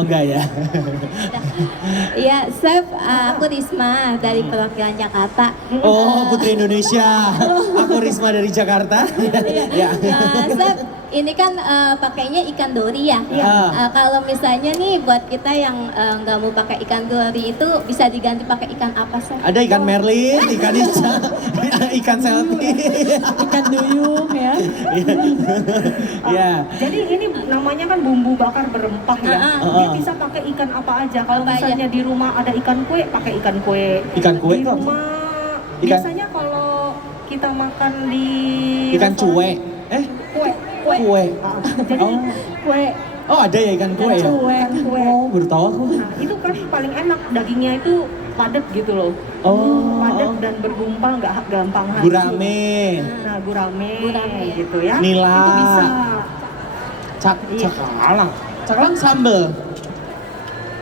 enggak ya. Iya, Chef, aku Risma dari perwakilan Jakarta. Oh, Putri Indonesia. Aku Risma dari Jakarta. Ya. Chef, ini kan pakainya ikan dori ya. Iya. Kalau misalnya nih buat kita yang nggak mau pakai ikan dori itu bisa diganti pakai ikan apa, Chef? Ada ikan merlin, ikan ica, ikan selfie. Ikan duyung ya. Iya. Jadi ini namanya kan bumbu bakar berempah ya. Dia bisa pakai ikan apa aja. Kalau Apa aja? misalnya di rumah ada ikan kue, pakai ikan kue. Ikan kue Di itu apa? rumah Ikan- biasanya kalau kita makan di Ikan restoran- cuek. Kue. Kue. Ah, jadi Oh. Kue. Oh, ada ya ikan kue ya? kue. Oh, baru tahu aku. Nah, itu kan paling enak, dagingnya itu padat gitu loh. Oh. Padat dan bergumpal, nggak gampang hancur. Gurame. Nah, gurame, Gurame. gitu ya. Nila. Itu bisa. Iya. Cakalang. Cakalang sambel.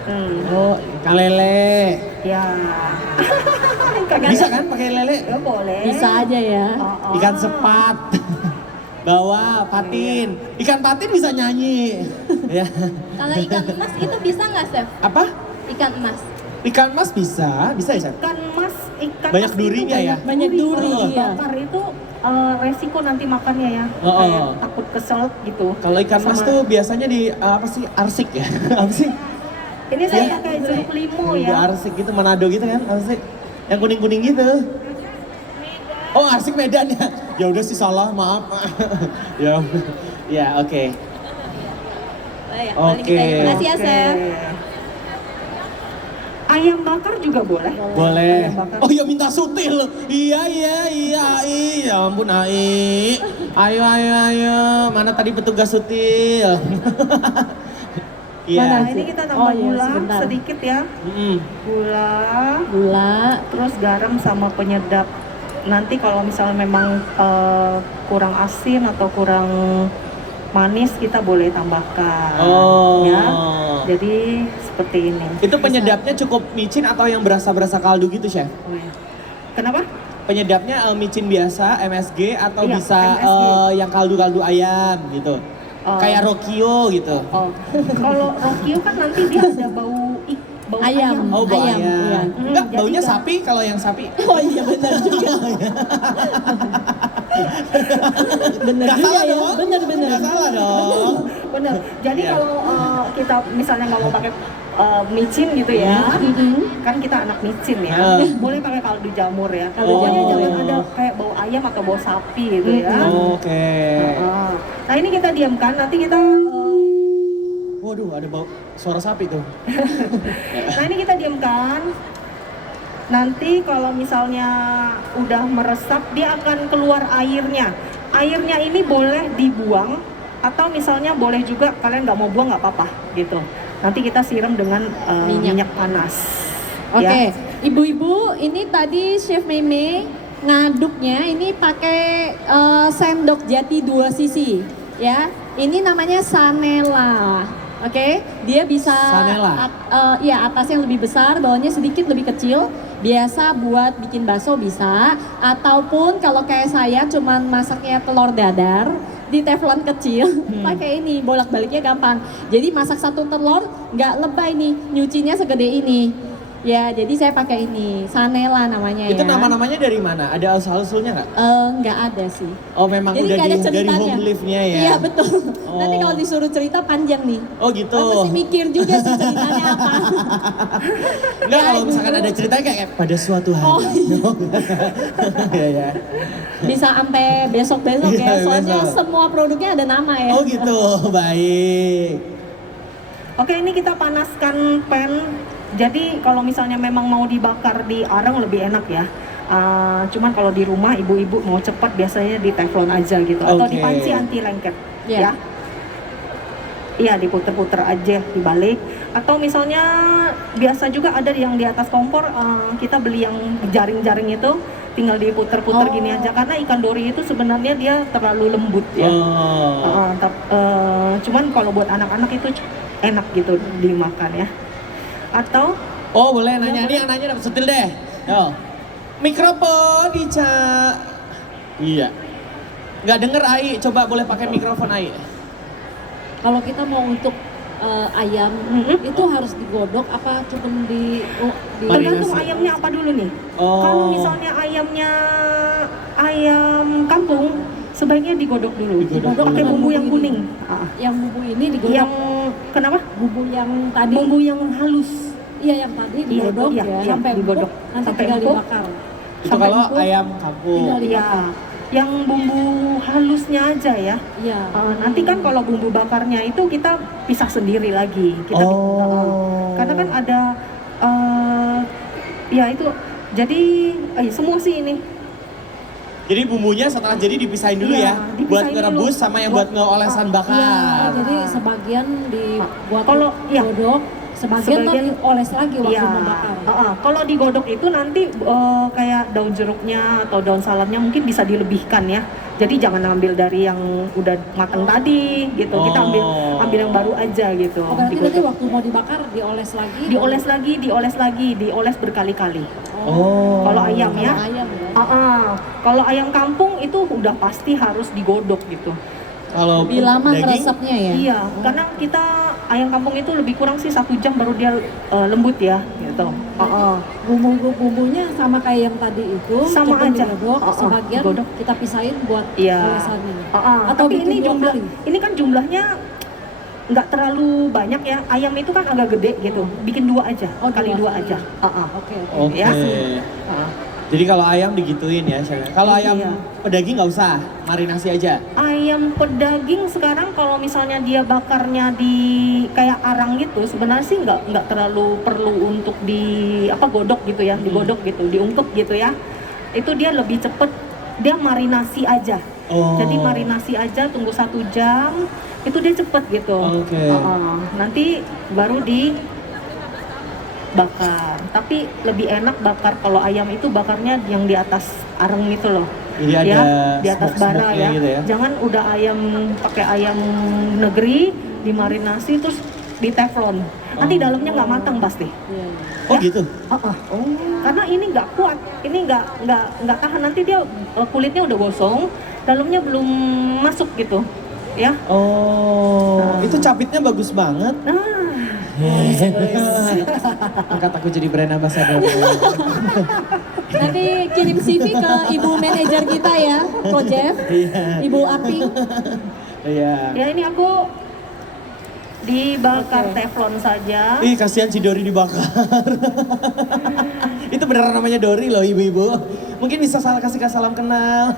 Hmm. Oh, ikan lele. Ya. Kagak Bisa ada. kan pakai lele? Ya boleh. Bisa aja ya. Oh, oh. Ikan sepat. Bawa patin. Ikan patin bisa nyanyi. Ya. Kalau ikan emas itu bisa nggak, Chef? Apa? Ikan emas. Ikan mas bisa ya, Chef? Ikan mas, ikan Banyak mas itu durinya ya? Banyak duri, Kalau iya. bakar itu resiko nanti makannya ya. Oh, oh. Kayak takut kesel gitu. Kalau ikan mas Sama- tuh biasanya di apa sih? Arsik ya? Apa sih? Ini saya Ya. pakai jeruk limo Di ya. Arsik gitu, Manado gitu kan? Arsik. Yang kuning-kuning gitu. Oh, Arsik Medan ya. Ya udah sih salah, maaf. Ya. Ya, oke. Oh, ya, paling Oke. kita- Terima kasih ya, Oke. Chef. Ayam bakar juga boleh. Boleh. Ayam bakar. Oh iya minta sutil. Iya. Ya ampun Ai. Ayo. Mana tadi petugas sutil? Iya. Nah, ini kita tambah Oh, iya, gula sebentar. sedikit ya. Mm-mm. Gula, Gula. terus garam sama penyedap. Nanti kalau misalnya memang kurang asin atau kurang manis kita boleh tambahkan. Oh. Ya. Jadi seperti ini. Itu penyedapnya cukup micin atau yang berasa-berasa kaldu gitu, Chef? Oh, ya. Kenapa? Penyedapnya micin biasa, MSG atau Iya, bisa MSG. yang kaldu-kaldu ayam gitu. Oh. Kayak Rokio gitu. Oh, kalau Rokio kan nanti dia ada bau Ayam. Oh, bau Ayam, ayam. iya. Enggak, Jadi baunya nggak- sapi kalau yang sapi. Oh iya benar juga. Benar Nggak juga salah ya. dong. Benar. Nggak salah dong. Bener. Jadi Iya. kalau kita misalnya nggak mau pakai micin gitu ya, kan kita anak micin ya, boleh pakai kaldu jamur ya. Pokoknya Oh. jangan ada kayak bau ayam atau bau sapi gitu ya. Oke. Nah ini kita diamkan, nanti kita Waduh, ada bau suara sapi tuh. nah ini kita diamkan. Nanti kalau misalnya udah meresap, dia akan keluar airnya. Airnya ini boleh dibuang atau misalnya boleh juga kalian nggak mau buang nggak apa-apa gitu. Nanti kita siram dengan minyak panas. Oke, Ya. ibu-ibu, ini tadi Chef Meme ngaduknya ini pakai sendok jati 2 sisi, ya. Ini namanya sanela. Oke, dia bisa Sanela? ya atasnya lebih besar, bawahnya sedikit lebih kecil. Biasa buat bikin bakso bisa, ataupun kalau kayak saya cuman masaknya telur dadar di teflon kecil, pakai ini bolak-baliknya gampang. Jadi masak satu telur nggak lebay nih, nyucinya segede ini. Ya, jadi saya pakai ini, sanela namanya Itu ya. nama-namanya dari mana? Ada usul-usulnya nggak? Nggak ada sih. Oh memang Jadi udah nggak ada dari ceritanya. home live-nya ya? Iya betul. Nanti Oh. kalau disuruh cerita panjang nih. Oh gitu. Mesti mikir juga sih ceritanya apa. Enggak, Ya, kalau ibu. misalkan ada ceritanya kayak pada suatu hari. Oh, iya. Iya ya. Bisa sampai besok-besok Iya, ya. Soalnya besok. semua produknya ada nama ya. Oh gitu, baik. Oke, ini kita panaskan pan. Jadi kalau misalnya memang mau dibakar di arang lebih enak ya. Cuman kalau di rumah ibu-ibu mau cepat biasanya di teflon aja gitu, atau di Oke. panci anti lengket, Iya. ya. Iya, diputer-puter aja dibalik. Atau misalnya biasa juga ada yang di atas kompor, kita beli yang jaring-jaring itu, tinggal diputer-puter Oh. gini aja. Karena ikan dori itu sebenarnya dia terlalu lembut ya. Oh. Cuman kalau buat anak-anak itu enak gitu dimakan ya. Atau Oh boleh nanya, ini yang nanya dapat sutil deh. Yo. Mikrofon Ica. Iya. Nggak denger Ai, coba boleh pakai mikrofon Ai. Kalau kita mau untuk ayam itu harus digodok apa cuman di tergantung Marinasi. ayamnya apa dulu nih. Oh. Kalau misalnya ayamnya ayam kampung, sebaiknya digodok dulu. Digodok Pakai dulu. bumbu yang kuning. yang bumbu ini digodok, Yang kenapa? bumbu yang tadi, Bumbu yang halus. iya yang tadi digodok iya, ya iya, sampai digodok. empuk, nanti Sampai tinggal empuk. dibakar. Itu Sampai kalau empuk. ayam kampung. Tinggal Iya. Yang bumbu halusnya aja ya. Iya. Nanti kan kalau bumbu bakarnya itu kita pisah sendiri lagi. Kita karena kan ada ya itu. Jadi semua sih ini. Jadi bumbunya setelah jadi dipisahin dulu Iya, ya, dipisahin buat ngerebus dulu. sama yang buat ngeolesan Iya, bakar. jadi sebagian dibuat Kalau- iya. godok, sebagian Sebagian- dioles lagi waktu Iya. membakar. Kalau digodok itu nanti kayak daun jeruknya atau daun salamnya mungkin bisa dilebihkan ya. Jadi jangan ambil dari yang udah matang tadi gitu. Kita ambil yang baru aja gitu. Oh, berarti nanti Digodok. waktu mau dibakar dioles lagi. Dioles lagi, dioles berkali-kali. Oh. Kalau ayam ya. Kalau ayam ya. Kalau ayam kampung itu udah pasti harus digodok gitu. Kalau Lebih lama daging, meresapnya ya. Iya, karena kita ayam kampung itu lebih kurang sih 1 jam baru dia lembut ya, gitu. Bumbunya sama kayak yang tadi itu, Sama cuman aja. digodok, sebagian digodok. kita pisahin buat Iya. olesannya. Atau bikin ini dua jumlah, kali. ini kan jumlahnya nggak terlalu banyak ya. Ayam itu kan agak gede gitu, bikin 2 aja, Oh, kali 2 dua kali. aja. Oke. Oke. Ya. Jadi kalau ayam digituin ya, Chef. Kalau ayam Iya. pedaging nggak usah, marinasi aja. Ayam pedaging sekarang kalau misalnya dia bakarnya di kayak arang gitu, sebenarnya sih nggak terlalu perlu untuk godok gitu ya, digodok gitu, diungkep gitu ya. Itu dia lebih cepet, dia marinasi aja. Oh. Jadi marinasi aja, tunggu 1 jam, itu dia cepet gitu. Oke. Nanti baru bakar. Tapi lebih enak bakar kalau ayam itu bakarnya yang di atas areng itu loh. Jadi ada Ya, di atas bara smoke-smoke-nya ya. gitu ya. Jangan udah pakai ayam negeri dimarinasi terus di teflon. Nanti dalamnya nggak matang pasti. Iya. Oh gitu. Karena ini nggak kuat, ini nggak tahan, nanti dia kulitnya udah gosong, dalamnya belum masuk gitu, ya. Oh, itu capitnya bagus banget. Nah, Angkat aku jadi brand ambassador. Nanti kirim CV ke ibu manajer kita ya, Ko Jeff, Iya. Ibu Aping. Iya. ya ini aku dibakar Oke. teflon saja. Ih, kasihan si Dori dibakar. Itu beneran namanya Dori loh, ibu-ibu. Mungkin bisa kasih salam kenal.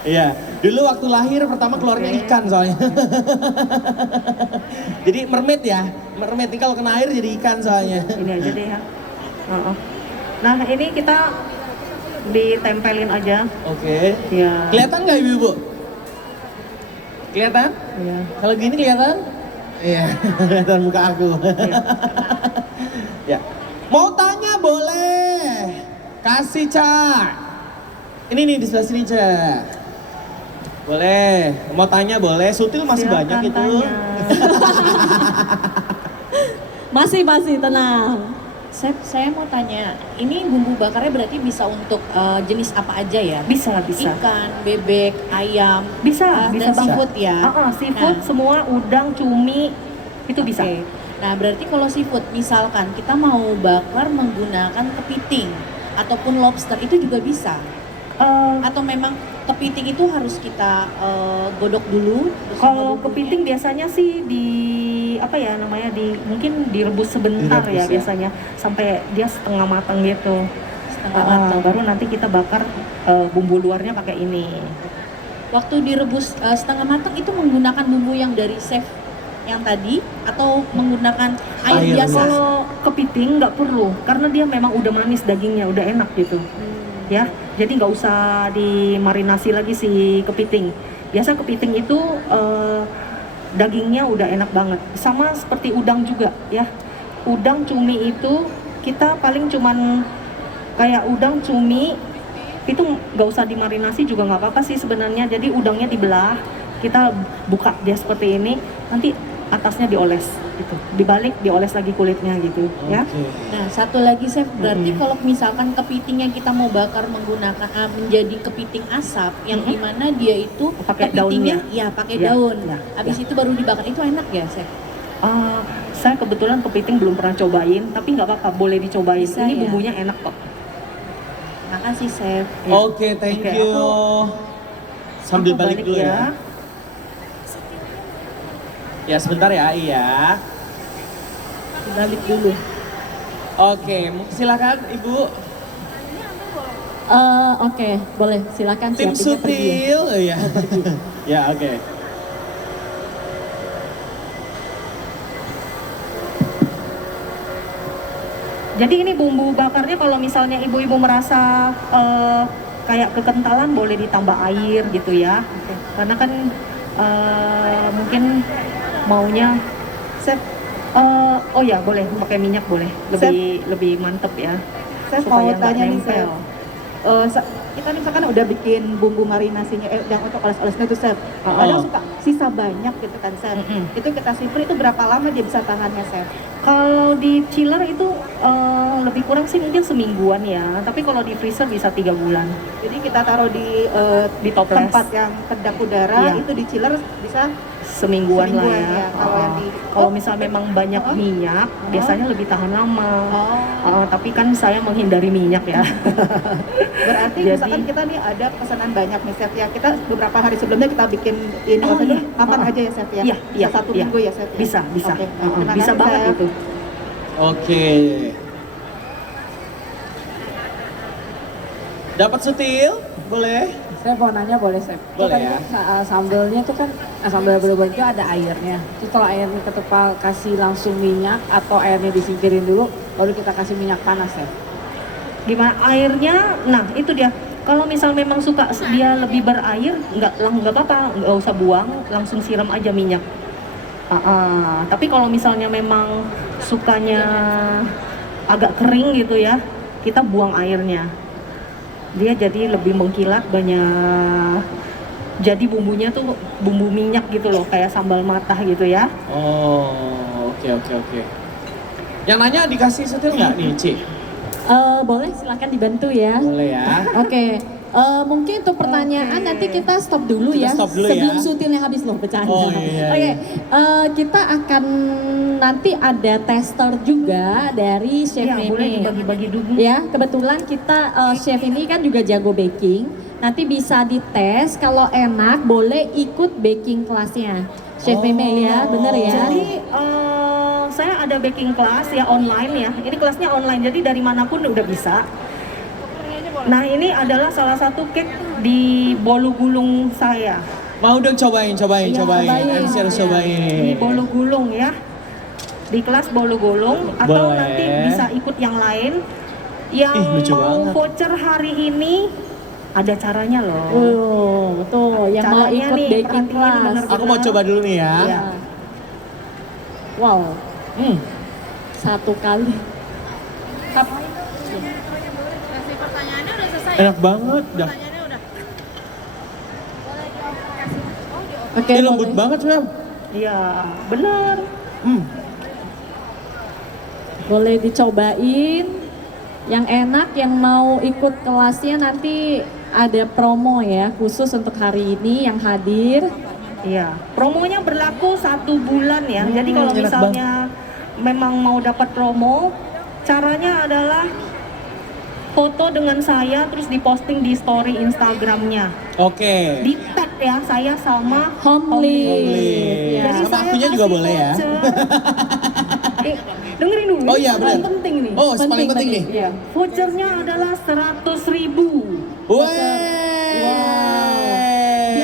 Iya, dulu waktu lahir pertama keluarnya ikan soalnya. Jadi mermaid ya, mermaid ini kalau kena air jadi ikan soalnya. Ini aja deh ya. Nah ini kita ditempelin aja. Oke. Ya. Kelihatan nggak ibu-ibu? Kelihatan? Ya. Kalau gini kelihatan? Iya, kelihatan muka aku. Ya. Mau tanya boleh. Kasih Cak. Ini nih di sebelah sini Cak. Boleh. Mau tanya boleh. Sutil masih Silakan banyak itu. tanya. Masih tenang. Chef, saya mau tanya, ini bumbu bakarnya berarti bisa untuk jenis apa aja ya? Bisa. Ikan, bebek, ayam, Bisa dan banget. seafood ya? Seafood Nah. semua, udang, cumi, itu bisa. Oke. Nah, berarti kalau seafood, misalkan kita mau bakar menggunakan kepiting ataupun lobster, itu juga bisa? Atau memang kepiting itu harus kita godok dulu? terus Kalau bumbunya? kepiting biasanya sih mungkin direbus sebentar Direbus, ya ya. biasanya sampai dia setengah matang gitu. Setengah matang. Baru nanti kita bakar bumbu luarnya pakai ini. Waktu direbus setengah matang itu menggunakan bumbu yang dari chef yang tadi atau menggunakan air Air biasa? Kalau kepiting nggak perlu, karena dia memang udah manis dagingnya, udah enak gitu. Ya, jadi nggak usah dimarinasi lagi si kepiting. Biasa kepiting itu dagingnya udah enak banget. Sama seperti udang juga ya. Udang cumi itu kita paling cuman kayak udang cumi itu nggak usah dimarinasi juga nggak apa-apa sih sebenarnya. Jadi udangnya dibelah, kita buka dia seperti ini, nanti atasnya dioles gitu, dibalik dioles lagi kulitnya gitu ya. Oke. Nah, satu lagi Chef, berarti kalau misalkan kepiting yang kita mau bakar menggunakan menjadi kepiting asap yang dimana dia itu Pakai kepitingnya daunnya. ya pakai Ya, daun. ya, Habis itu baru dibakar, itu enak ya Chef? Saya kebetulan kepiting belum pernah cobain, tapi nggak apa-apa, boleh dicobain. Bisa Ini ya? bumbunya enak kok. Makasih Chef. Ya. Oke, thank Oke, you. Sambil Aku balik dulu ya. Ya sebentar ya, iya. Balik dulu. Oke, silakan Ibu. Oke, boleh silakan Tim siapinnya pergi ya. Sutil, ya. Ya, oke. Jadi ini bumbu bakarnya kalau misalnya ibu-ibu merasa kayak kekentalan boleh ditambah air gitu ya. Karena kan mungkin maunya Chef, oh ya boleh pakai minyak boleh, lebih mantep ya. Chef supaya mau nggak tanya nih nempel. Chef. Kita misalkan udah bikin bumbu marinasinya yang untuk oles-olesnya tuh Chef. Kadang suka sisa banyak gitu kan Chef. Itu kita simpen itu berapa lama dia bisa tahannya Chef? Kalau di chiller itu lebih kurang sih mungkin semingguan ya. Tapi kalau di freezer bisa 3 bulan. Jadi kita taruh Di toples. tempat yang kedap udara, Iya. itu di chiller bisa Semingguan lah Semingguan ya. ya, kalau yang di- Kalau misal memang banyak minyak, biasanya lebih tahan lama. Tapi kan saya menghindari minyak ya. berarti Jadi- misalkan kita nih ada pesanan banyak nih Chef ya. Kita beberapa hari sebelumnya kita bikin ini Oh, maksudnya iya. kapan aja ya Chef ya? Iya, Bisa iya, satu iya. minggu ya Chef ya? Bisa. Oke. Terima Bisa kasih, banget Chef. itu. Oke. Dapat Sutil? Boleh? Saya mau nanya boleh Chef? Boleh Itu ya. kan sambelnya itu kan sambal berbeda itu ada airnya. Terus kalau airnya kita kasih langsung minyak atau airnya disingkirin dulu baru kita kasih minyak panas Chef. Gimana airnya? Nah itu dia. Kalau misal memang suka dia lebih berair, nggak apa-apa, nggak usah buang, langsung siram aja minyak. Tapi kalau misalnya memang sukanya agak kering gitu ya, kita buang airnya. Dia jadi lebih mengkilat, banyak. Jadi bumbunya tuh bumbu minyak gitu loh, kayak sambal matah gitu ya. Oh, oke. Yang nanya dikasih Sutil nggak nih, Ci? Boleh silakan dibantu ya. Boleh ya. Oke, mungkin untuk pertanyaan nanti kita stop dulu Kita ya. stop dulu sebelum ya. Sutilnya habis loh bercanda. Oh, iya, Oke, iya. kita akan nanti ada tester juga dari Chef Iya, boleh Meme. dibagi-bagi dulu. Ya, kebetulan kita chef ini kan juga jago baking. Nanti bisa dites kalau enak boleh ikut baking kelasnya. Chef Meme ya, bener ya? Jadi saya ada baking class ya online ya. Ini kelasnya online, jadi dari manapun udah bisa. Nah ini adalah salah satu cake di bolu gulung saya. Mau dong cobain. cobain. MC harus Di cobain. bolu gulung ya. Di kelas bolu gulung atau Boleh. nanti bisa ikut yang lain. Yang Ih, lucu mau banget. voucher hari ini ada caranya loh. Tuh, yang mau Caranya ikut nih, baking perhatiin class. bener-bener. Aku mau coba dulu nih ya. Iya. Wow, Hmm. satu kali. Enak banget dah. Oke, Ini lembut boleh. banget, Fem. Iya, bener. Boleh dicobain. Yang enak, yang mau ikut kelasnya nanti ada promo ya, khusus untuk hari ini yang hadir. Iya, promonya berlaku 1 bulan ya. Jadi kalau enak misalnya memang mau dapat promo, caranya adalah foto dengan saya terus diposting di story Instagramnya. Oke. Di tag ya saya sama Homely. Homely. Ya. Jadi Sama saya akunya juga kasih boleh ya. voucher. Dengerin dulu. Oh iya, Paling benar. penting nih. Oh, paling penting nih. Iya, vouchernya adalah 100.000. Weh.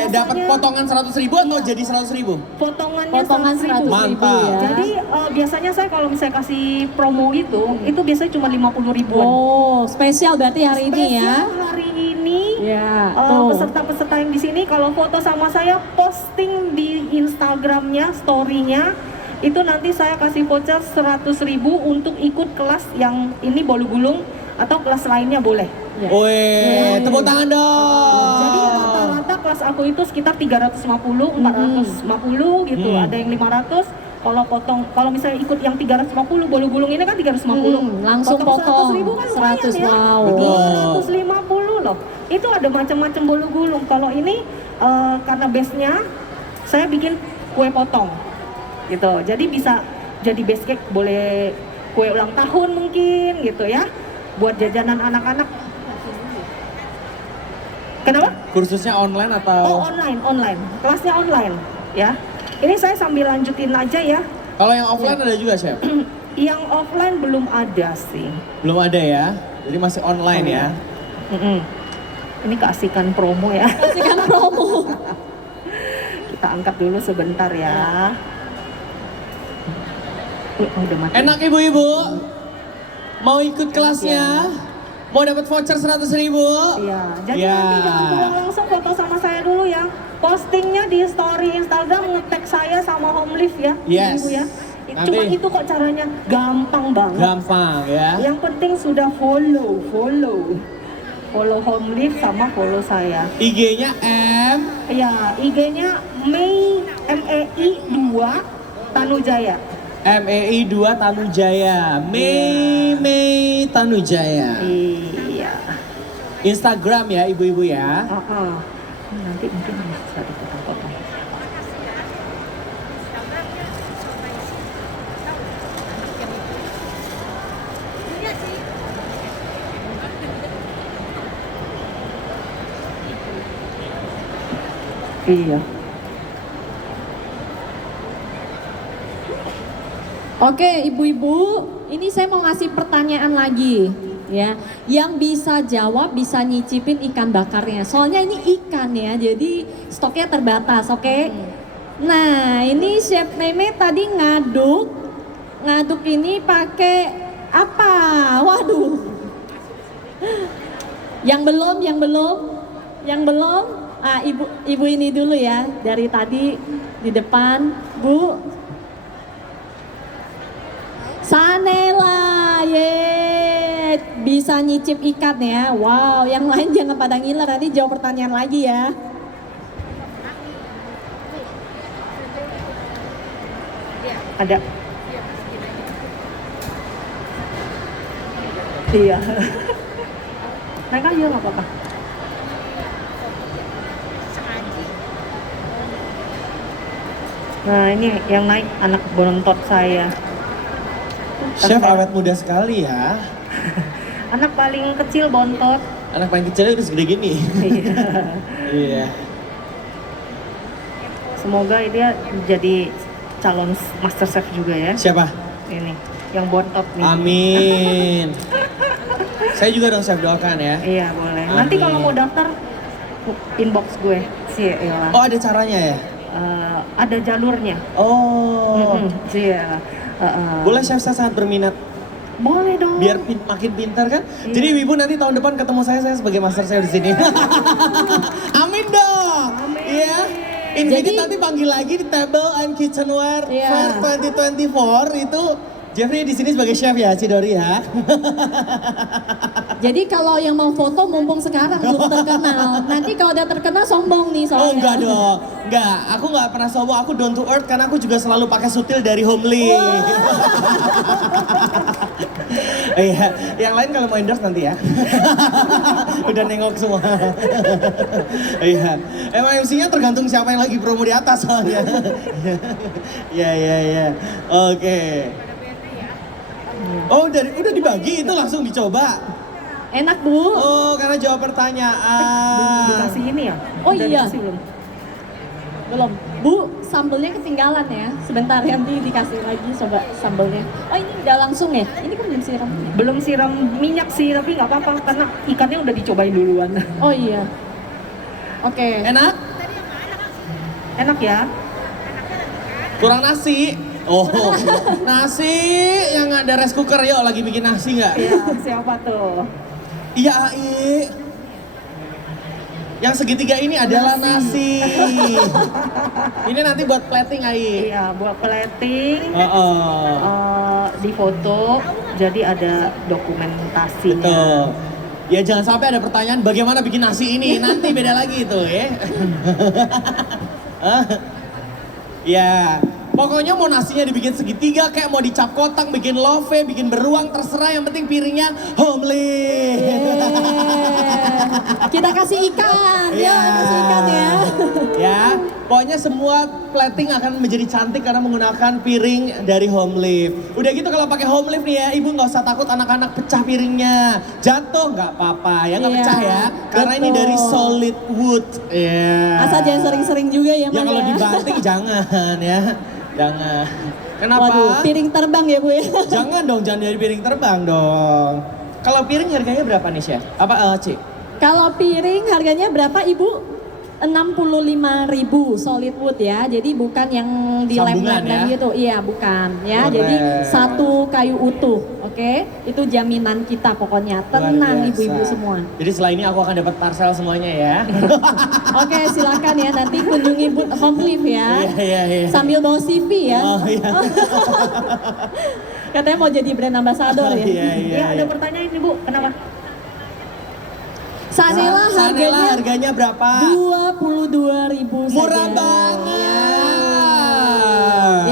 Dapat Biasanya- potongan 100.000 atau jadi 100.000? Potongannya Potongan 100.000. 100.000 Mantap. ya. Jadi biasanya saya kalau misalnya kasih promo itu biasanya cuma 50 ribuan. Oh, spesial berarti hari ini ya. Spesial hari ini Ya, tuh. peserta-peserta yang di sini kalau foto sama saya posting di Instagramnya, story-nya itu nanti saya kasih voucher 100.000 untuk ikut kelas yang ini bolu gulung atau kelas lainnya boleh. Ya. Wih, tepuk tangan dong. Jadi rata-rata kelas aku itu sekitar 350, 450 gitu. Ada yang 500. Kalau misalnya ikut yang 350 bolu gulung ini kan 350. Langsung potong 100.000 kan lumayan 100, ya. wow. Betul. 250 loh. Itu ada macam-macam bolu gulung. Kalau ini karena base-nya saya bikin kue potong. Gitu. Jadi bisa jadi base cake, boleh kue ulang tahun mungkin gitu ya. Buat jajanan anak-anak. Kenapa? Kursusnya online Oh, atau? online. Kelasnya online ya. Ini saya sambil lanjutin aja ya. Kalau yang offline ada juga, Chef? Yang offline belum ada sih. Belum ada ya? Jadi masih online ya? Ini keasikan promo ya. Kasihkan promo. Kita angkat dulu sebentar ya. Udah mati. Enak ibu-ibu? Mau ikut kelasnya? Mau dapat voucher 100.000? Iya, jadi Ya. nanti jangan pulang langsung foto sama saya dulu ya. Postingnya di story Instagram, nge-tag saya sama Home Live ya, Yes. ibu ya. Nanti- Cuma itu kok caranya gampang banget. Gampang ya? Yang penting sudah follow Home Live sama follow saya. IG-nya M. Ya, IG-nya MEI 2 Tanujaya. MEI 2 Tanujaya. Mei Tanujaya. Iya. Instagram ya ibu-ibu ya. Nanti mungkin bisa dipotong-potong. Iya. Oke, ibu-ibu, ini saya mau ngasih pertanyaan lagi ya. Yang bisa jawab bisa nyicipin ikan bakarnya. Soalnya ini ikan ya, jadi stoknya terbatas, oke? Nah, ini Chef Meme tadi ngaduk ini pakai apa? Waduh. Yang belum. Ah, ibu ini dulu ya, dari tadi di depan, Bu. Sanela, ye, bisa nyicip ikan ya. Wow, yang lain jangan pada ngiler, nanti jawab pertanyaan lagi ya. Ada. Iya. Naik aja nggak apa-apa. Nah ini yang naik anak bontot saya. Chef awet muda sekali ya. Anak paling kecil bontot. Anak paling kecilnya udah segede gini. Iya. Semoga dia jadi calon master chef juga ya. Siapa? Ini yang bontot nih. Amin. Saya juga dong Chef doakan ya. Iya boleh. Nanti Amin. kalau mau daftar inbox gue sih ya. Oh ada caranya ya? Ada jalurnya. Oh. Iya. Boleh Chef, saya sangat berminat. Boleh dong. Biar makin pintar kan? Jadi ibu nanti tahun depan ketemu saya sebagai master chef di sini. Amin dong. Iya. Invite nanti panggil lagi di Table and Kitchenware Iya. Fair 2024 itu Jeffrey di sini sebagai chef ya, Cidori ya. Jadi kalau yang mau foto mumpung sekarang belum terkenal. Nanti kalau udah terkenal sombong nih soalnya. Oh enggak dong, enggak. Aku enggak pernah sombong, aku down to earth karena aku juga selalu pakai sutil dari Homely. Iya, yang lain kalau mau endorse nanti ya. Udah nengok semua. Iya, emang MC-nya tergantung siapa yang lagi promo di atas soalnya. Iya. Oke. Oh, udah dibagi itu langsung dicoba. Enak Bu. Oh, karena jawab pertanyaan. Dikasih ini ya? Oh Udah iya. dikasih belum? Belum. Bu, sambelnya ketinggalan ya. Sebentar nanti dikasih lagi coba sambelnya. Oh ini udah langsung ya? Ini kan belum siram. Belum siram minyak sih, tapi nggak apa-apa karena ikannya udah dicobain duluan. Oh iya. Oke. Enak? Enak ya? Kurang nasi. Oh, nasi yang ada rice cooker. Yuk, lagi bikin nasi nggak? Iya, siapa tuh? Iya, Ai. Yang segitiga ini adalah nasi. Ini nanti buat plating, Ai. Iya, buat plating, di foto, jadi ada dokumentasinya. Betul. Ya jangan sampai ada pertanyaan bagaimana bikin nasi ini, nanti beda lagi itu ya. Ya, pokoknya mau nasinya dibikin segitiga, kayak mau dicap kotak, bikin love, bikin beruang, terserah, yang penting piringnya homely. Kita kasih ikan, Iya. ya kasih ikan ya. Ya, pokoknya semua plating akan menjadi cantik karena menggunakan piring dari Homelift. Udah gitu kalau pakai Homelift nih ya, ibu nggak usah takut anak-anak pecah piringnya. Jatuh nggak apa-apa ya, nggak Iya, pecah ya. Karena ini betul. dari solid wood. Ya. Asal jangan sering-sering juga ya, Ya Mas kalau ya. dibanting jangan ya, jangan. Kenapa? Waduh, piring terbang ya Bu ya. Jangan dong, jangan dari piring terbang dong. Kalau piring harganya berapa nih Chef? Apa Ci? Kalau piring harganya berapa Ibu? 65.000 solid wood ya. Jadi bukan yang Sambungan dilem-lem ya? gitu. Iya, bukan ya. Keren. Jadi satu kayu utuh. Oke? Itu jaminan kita pokoknya. Luar Tenang biasa. ibu-ibu semua. Jadi setelah ini aku akan dapat parcel semuanya ya. Oke, silakan ya nanti kunjungi booth Homelift ya. Iya. Sambil bawa CV ya. Oh iya. Katanya mau jadi brand ambassador ya. Iya. Ya, ada pertanyaan nih Bu, kenapa? Sanela Sanela harganya harganya berapa? 22.000 saja. Murah banget.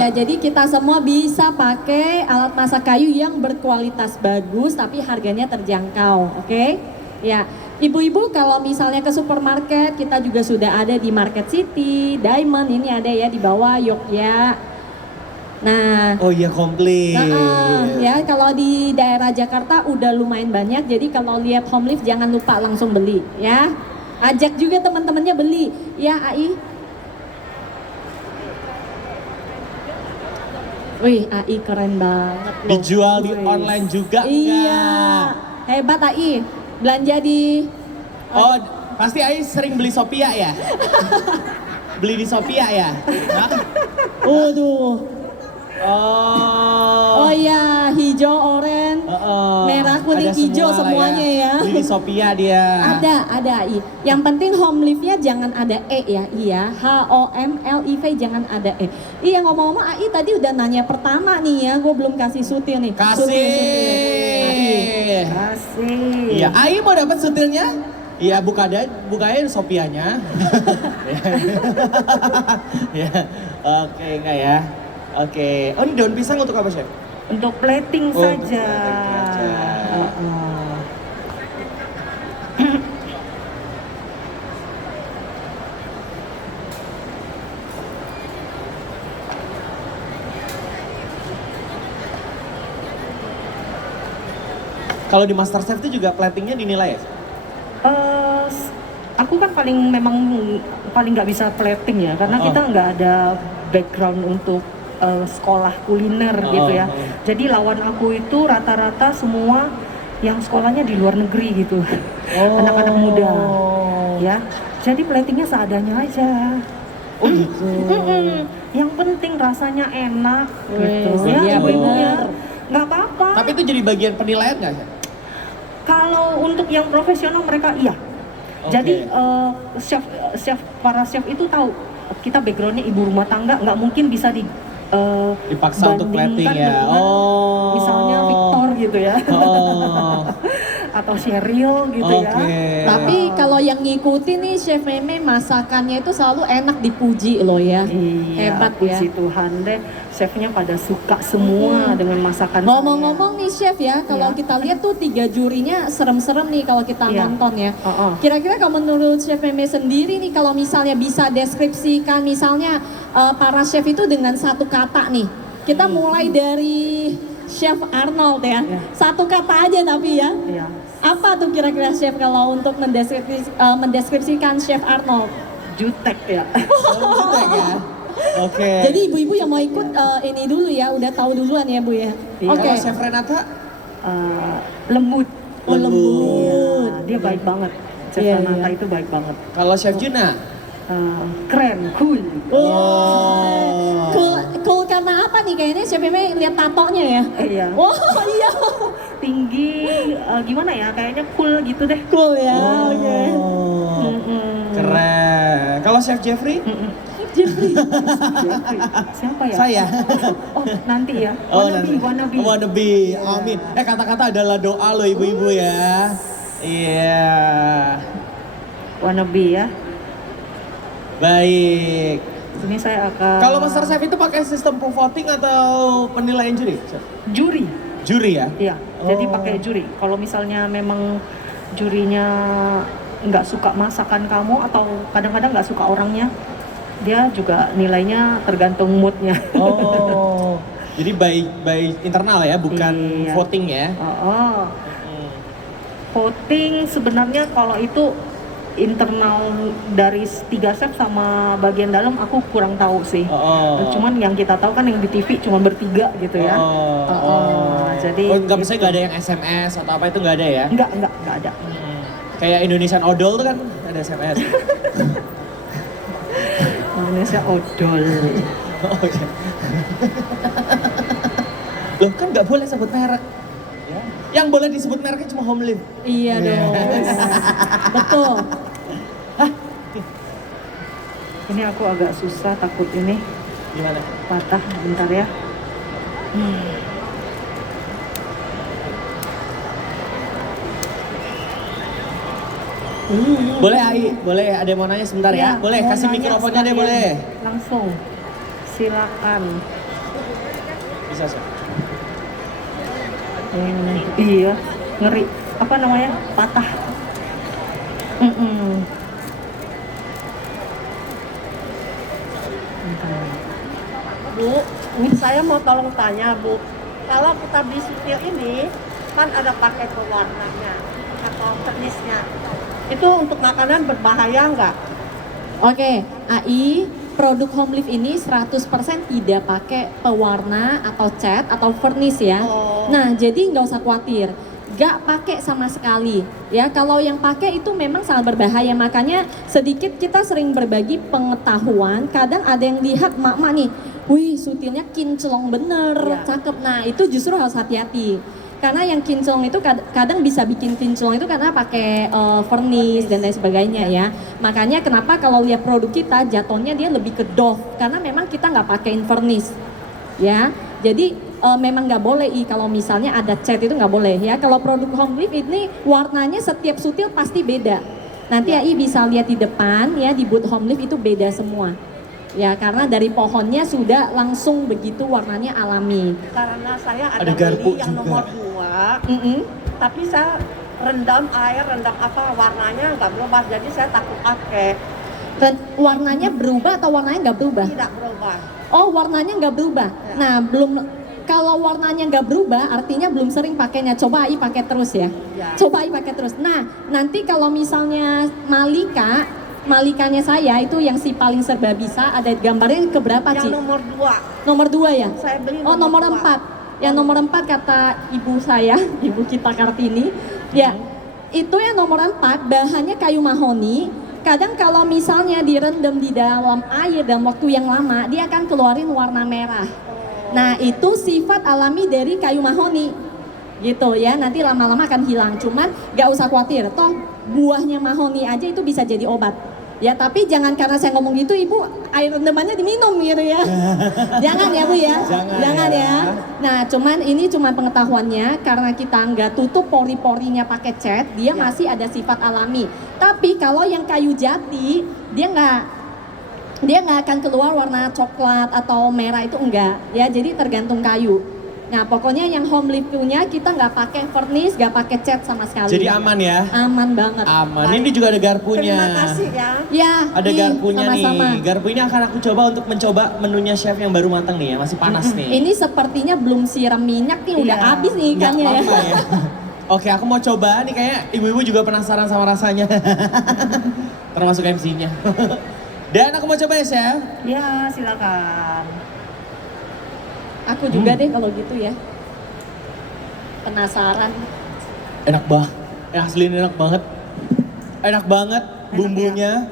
Ya, jadi kita semua bisa pakai alat masak kayu yang berkualitas bagus tapi harganya terjangkau, oke? Ya, ibu-ibu kalau misalnya ke supermarket kita juga sudah ada di Market City, Diamond ini ada ya di bawah Yogya. Nah, Oh iya komplit. ya kalau di daerah Jakarta udah lumayan banyak, jadi kalau lihat Homelift jangan lupa langsung beli ya. Ajak juga teman-temannya beli, ya Ai. Wih, Ai keren banget loh. Dijual di Wih. online juga Iya, nggak? hebat Ai. Belanja di Oh, pasti Ai sering beli Sophia ya? Beli di Sophia ya? Hah? Waduh. Oh. Oh iya, hijau, oranye, merah, kuning, Ada hijau semua lah semuanya ya. Beli di Sophia dia. Ada I. Yang penting Homelift-nya jangan ada E ya, iya. HOMLIV jangan ada E. Iya ngomong-ngomong Ai tadi udah nanya pertama nih ya, gue belum kasih sutil nih. Kasih. Kasih. Iya, Ai mau dapat sutilnya? Iya, bukain Sopianya. Ya, oke enggak ya? Oke. Oh, ini daun pisang untuk apa, Chef? Untuk plating Oh, untuk saja. plating saja. Kalau di MasterChef itu juga platingnya dinilai ya? Aku kan memang paling nggak bisa plating ya, karena kita nggak ada background untuk sekolah kuliner gitu ya. Jadi lawan aku itu rata-rata semua yang sekolahnya di luar negeri gitu, anak-anak muda, ya. Jadi platingnya seadanya aja. Oh gitu. Yang penting rasanya enak gitu. Iya, ibu-ibu bener. ya. Nggak apa-apa. Tapi itu jadi bagian penilaian nggak ya? Kalau untuk yang profesional mereka iya. Oke. Jadi para chef itu tahu kita backgroundnya ibu rumah tangga, nggak mungkin bisa Dipaksa untuk plating bandingkan ya. dengan misalnya Victor gitu ya. Oh. Atau Cheryl gitu ya. Oke. Tapi kalau yang ngikutin nih Chef Meme masakannya itu selalu enak dipuji loh ya. Iya, Hebat ya. puji Tuhan deh, chefnya pada suka semua dengan masakan Ngomong-ngomong nih Chef ya, kalau Iya. kita lihat tuh 3 jurinya serem-serem nih kalau kita Iya. nonton ya. Oh. Kira-kira kalau menurut Chef Meme sendiri nih kalau misalnya bisa deskripsikan misalnya para chef itu dengan satu kata nih. Kita mulai dari Chef Arnold ya. Iya. Satu kata aja tapi ya. Iya. Apa tuh kira-kira Chef kalau untuk mendeskripsikan Chef Arnold? Jutek ya. Jutek ya. Oke. Jadi ibu-ibu yang mau ikut ini dulu ya, udah tahu duluan ya Bu ya. Iya. Oke. Kalau Chef Renata? Lembut. Oh, lembut. Iya, dia baik banget. Chef Iya, Renata iya. itu baik banget. Kalau Chef Juna? Keren, cool. Oh. Cool karena apa nih? Kayaknya Chef Ime lihat tatonya ya. Iya. Wah iya. Tinggi, gimana ya? Kayaknya cool gitu deh. Cool ya. Oke. Oh. Keren. Kalau Chef Jeffrey? Jeffrey. Siapa ya? Saya. Oh, nanti ya. Oh, Wannabe, nanti. wannabe. Wannabe. Amin. Kata-kata adalah doa loh ibu-ibu ya. Iya. Wannabe ya. Baik. Ini saya akan... Kalau Master Chef itu pakai sistem voting atau penilaian juri? Juri. Juri ya? Iya, jadi Oh. pakai juri. Kalau misalnya memang jurinya nggak suka masakan kamu atau kadang-kadang nggak suka orangnya, dia juga nilainya tergantung moodnya. Oh. Jadi by internal ya, bukan Iya. voting ya? Oh. Voting sebenarnya kalau itu internal dari 3 chef sama bagian dalam aku kurang tahu sih. Oh. Cuman yang kita tahu kan yang di TV cuma bertiga gitu ya. Jadi nggak bisa nggak ada yang SMS atau apa itu nggak ada ya? Enggak ada. Kayak Indonesian Odol tuh kan ada SMS. Indonesia odol. Oh, iya. Loh kan nggak boleh sebut merek. Ya. Yang boleh disebut mereknya cuma Homelive. Iya dong. Betul. Ini aku agak susah, takut ini Gimana? patah. Bentar ya. Boleh Ai, boleh ada yang mau nanya sebentar ya? Iya, Boleh, mau kasih nanya mikrofonnya deh sekalian. boleh. Langsung. Silakan. Bisa Chef. Iya, ngeri. Apa namanya? Patah. Bentar. Bu, saya mau tolong tanya Bu, kalau kita beli sutil ini kan ada pakai pewarnanya atau pernisnya, itu untuk makanan berbahaya nggak? Oke, AI produk Homelive ini 100% tidak pakai pewarna atau cat atau vernis ya. Oh. Nah, jadi nggak usah khawatir. Gak pakai sama sekali ya. Kalau yang pakai itu memang sangat berbahaya, makanya sedikit kita sering berbagi pengetahuan. Kadang ada yang lihat mak-mak nih, wih sutilnya kinclong bener, Iya. cakep. Nah itu justru harus hati-hati, karena yang kinclong itu kadang bisa bikin kinclong itu karena pakai vernis dan lain sebagainya ya. Makanya kenapa kalau lihat produk kita jatuhnya dia lebih ke doff, karena memang kita nggak pakein vernis ya. Jadi memang nggak boleh kalau misalnya ada cat itu nggak boleh ya. Kalau produk Homelive ini warnanya setiap sutil pasti beda. Nanti AI bisa lihat di depan ya, di booth Homelive itu beda semua. Ya karena dari pohonnya sudah langsung begitu warnanya alami. Karena saya Ada ada garpu beli yang juga. nomor 2, tapi saya rendam air, rendam apa warnanya nggak berubah, jadi saya takut pakai. Dan warnanya berubah atau warnanya nggak berubah? Tidak berubah. Oh warnanya nggak berubah. Ya. Nah kalau warnanya nggak berubah artinya belum sering pakainya. Coba AI pakai terus ya. Ya. Coba AI pakai terus. Nah nanti kalau misalnya Malikanya saya itu yang si paling serba bisa, ada gambarnya keberapa Yang Ci? nomor 2, Nomor 2 ya? saya beli Oh nomor 2. 4. Yang nomor 4 kata ibu saya, ibu kita Kartini. Ya, itu yang nomor 4 bahannya kayu mahoni. Kadang kalau misalnya direndam di dalam air dalam waktu yang lama, dia akan keluarin warna merah. Nah itu sifat alami dari kayu mahoni. Gitu ya, nanti lama-lama akan hilang. Cuman gak usah khawatir, toh buahnya mahoni aja itu bisa jadi obat. Ya tapi jangan karena saya ngomong gitu ibu air rendamannya diminum gitu ya. Jangan ya bu ya. Jangan ya. ya. Nah cuman ini cuma pengetahuannya, karena kita nggak tutup pori-porinya pakai cat, dia masih ada sifat alami. Tapi kalau yang kayu jati dia nggak akan keluar warna coklat atau merah, itu enggak ya. Jadi tergantung kayu. Nah pokoknya yang Homelive punya kita nggak pakai vernis, nggak pakai cat sama sekali. Jadi aman ya? Aman banget. Aman. Ini juga ada garpunya. Terima kasih ya. Ya, Ada nih, garpunya sama-sama. nih. Garpu ini akan aku coba untuk mencoba menunya chef yang baru matang nih ya, masih panas nih. Ini sepertinya belum siram minyak nih, udah Iya. habis nih Nggak ikannya ya. apa-apa ya. Oke, aku mau coba nih, kayak ibu-ibu juga penasaran sama rasanya. Termasuk MC-nya. Dan aku mau coba ya chef. Ya, silakan. Aku juga deh kalau gitu ya. Penasaran. Enak banget. Asli ini enak banget. Enak banget bumbunya.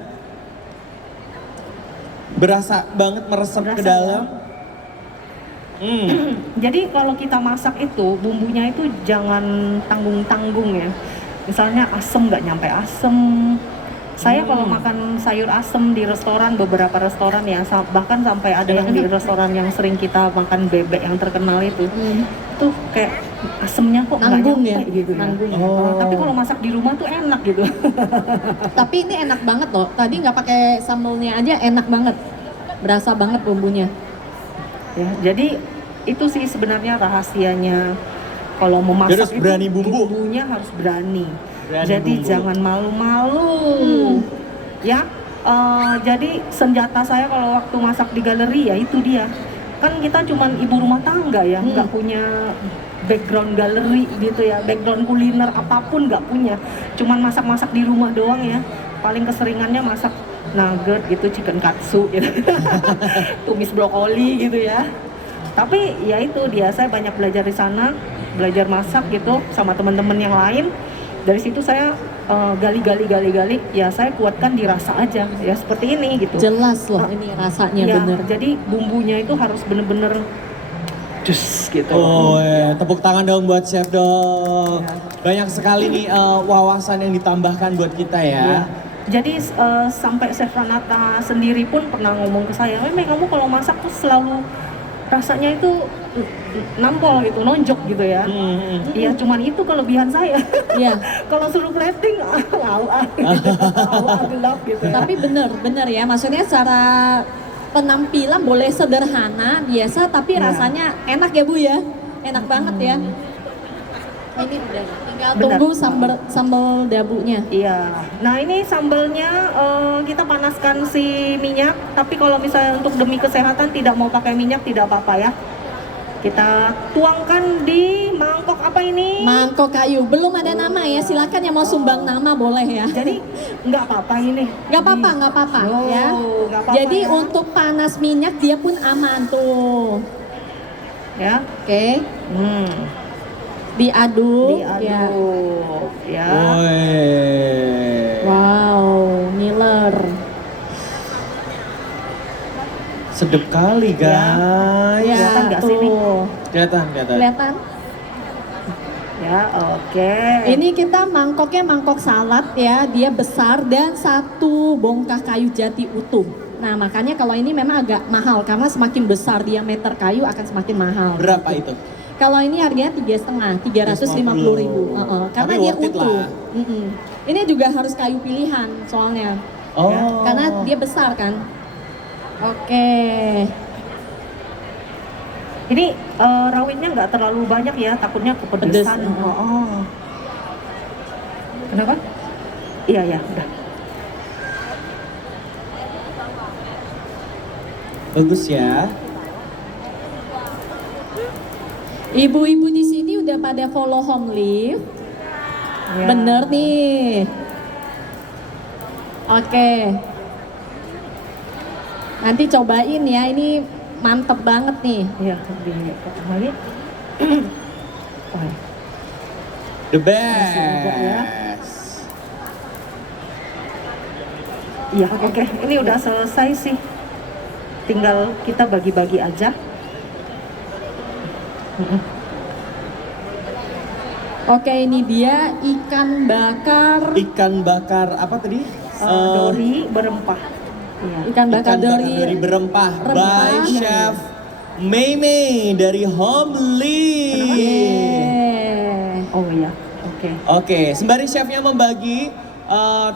Berasa banget meresap ke Berasa, dalam. Jadi kalau kita masak itu bumbunya itu jangan tanggung-tanggung ya. Misalnya asem nggak nyampe asem. Saya kalau makan sayur asem di restoran, beberapa restoran ya, bahkan sampai ada yang di restoran yang sering kita makan bebek yang terkenal itu, tuh kayak asemnya kok nggak Nanggung nyampe ya? gitu ya. Nanggung. Tapi kalau masak di rumah tuh enak gitu. Tapi ini enak banget loh. Tadi nggak pakai sambelnya aja enak banget. Berasa banget bumbunya. Ya, jadi itu sih sebenarnya rahasianya kalau mau masak Harus berani itu bumbu. bumbunya harus berani. Berani Jadi bumbu. jangan malu-malu. Ya, jadi senjata saya kalau waktu masak di galeri ya itu dia. Kan kita cuman ibu rumah tangga ya, nggak punya background galeri gitu ya, background kuliner apapun nggak punya. Cuman masak-masak di rumah doang ya. Paling keseringannya masak nugget gitu, chicken katsu gitu. Tumis brokoli gitu ya. Tapi ya itu dia, saya banyak belajar di sana, belajar masak gitu sama teman-teman yang lain. Dari situ saya gali, ya saya kuatkan di rasa aja, ya seperti ini gitu. Jelas loh ini rasanya Ya, bener. jadi bumbunya itu harus bener-bener jus gitu. Oh ya, tepuk tangan dong buat chef dong. Banyak sekali nih wawasan yang ditambahkan buat kita ya. Ya. Jadi sampai Chef Ranata sendiri pun pernah ngomong ke saya, "Meme, kamu kalau masak tuh selalu rasanya itu nampol gitu, nonjok gitu ya." Iya, cuman itu kelebihan saya. Iya. Kalau suruh plating, gelap gitu. Ya. Tapi bener ya, maksudnya secara penampilan boleh sederhana, biasa, tapi Iya. rasanya enak ya Bu ya. Enak banget ya. Ini udah tinggal Benar. tunggu sambal dabunya. Iya. Nah ini sambelnya kita panaskan si minyak. Tapi kalau misalnya untuk demi kesehatan tidak mau pakai minyak tidak apa-apa ya. Kita tuangkan di mangkok apa ini? Mangkok kayu, belum ada nama ya. Silakan yang mau sumbang nama boleh ya. Jadi nggak apa-apa ini. Nggak apa-apa Oh, ya. nggak apa-apa Jadi ya. untuk panas minyak dia pun aman tuh. Ya. Oke. Diaduk. Ya. Ya. Woi. Wow, ngiler. Sedep kali guys. Ya, Kelihatan nggak sih ini? tuh. Kelihatan. Kelihatan? Ya, oke. Ini kita mangkoknya mangkok salad ya, dia besar dan satu bongkah kayu jati utuh. Nah makanya kalau ini memang agak mahal karena semakin besar diameter kayu akan semakin mahal. Berapa itu? Kalau ini harganya 3,5, 350.000. Karena Tapi dia worth it utuh. lah. Ini juga harus kayu pilihan soalnya. Oh. Karena dia besar kan. Oke. Ini rawitnya nggak terlalu banyak ya, takutnya kepedesan. Pedes, Oh. Kenapa? Iya, udah. Bagus ya. Ibu-ibu di sini udah pada follow Home Live. Ya. Bener nih. Oke. Nanti cobain ya, ini mantep banget nih. Iya, dipotong lagi. Oh, ya. The agak ya. best. Iya, oke. Ini udah selesai sih. Tinggal kita bagi-bagi aja. Oke, ini dia ikan bakar. Ikan bakar apa tadi? Dori berempah. Iya. Ikan bakar dari berempah by Chef Meme dari Home Live. Yeah. Oh iya, oke. Oke, sembari chefnya membagi,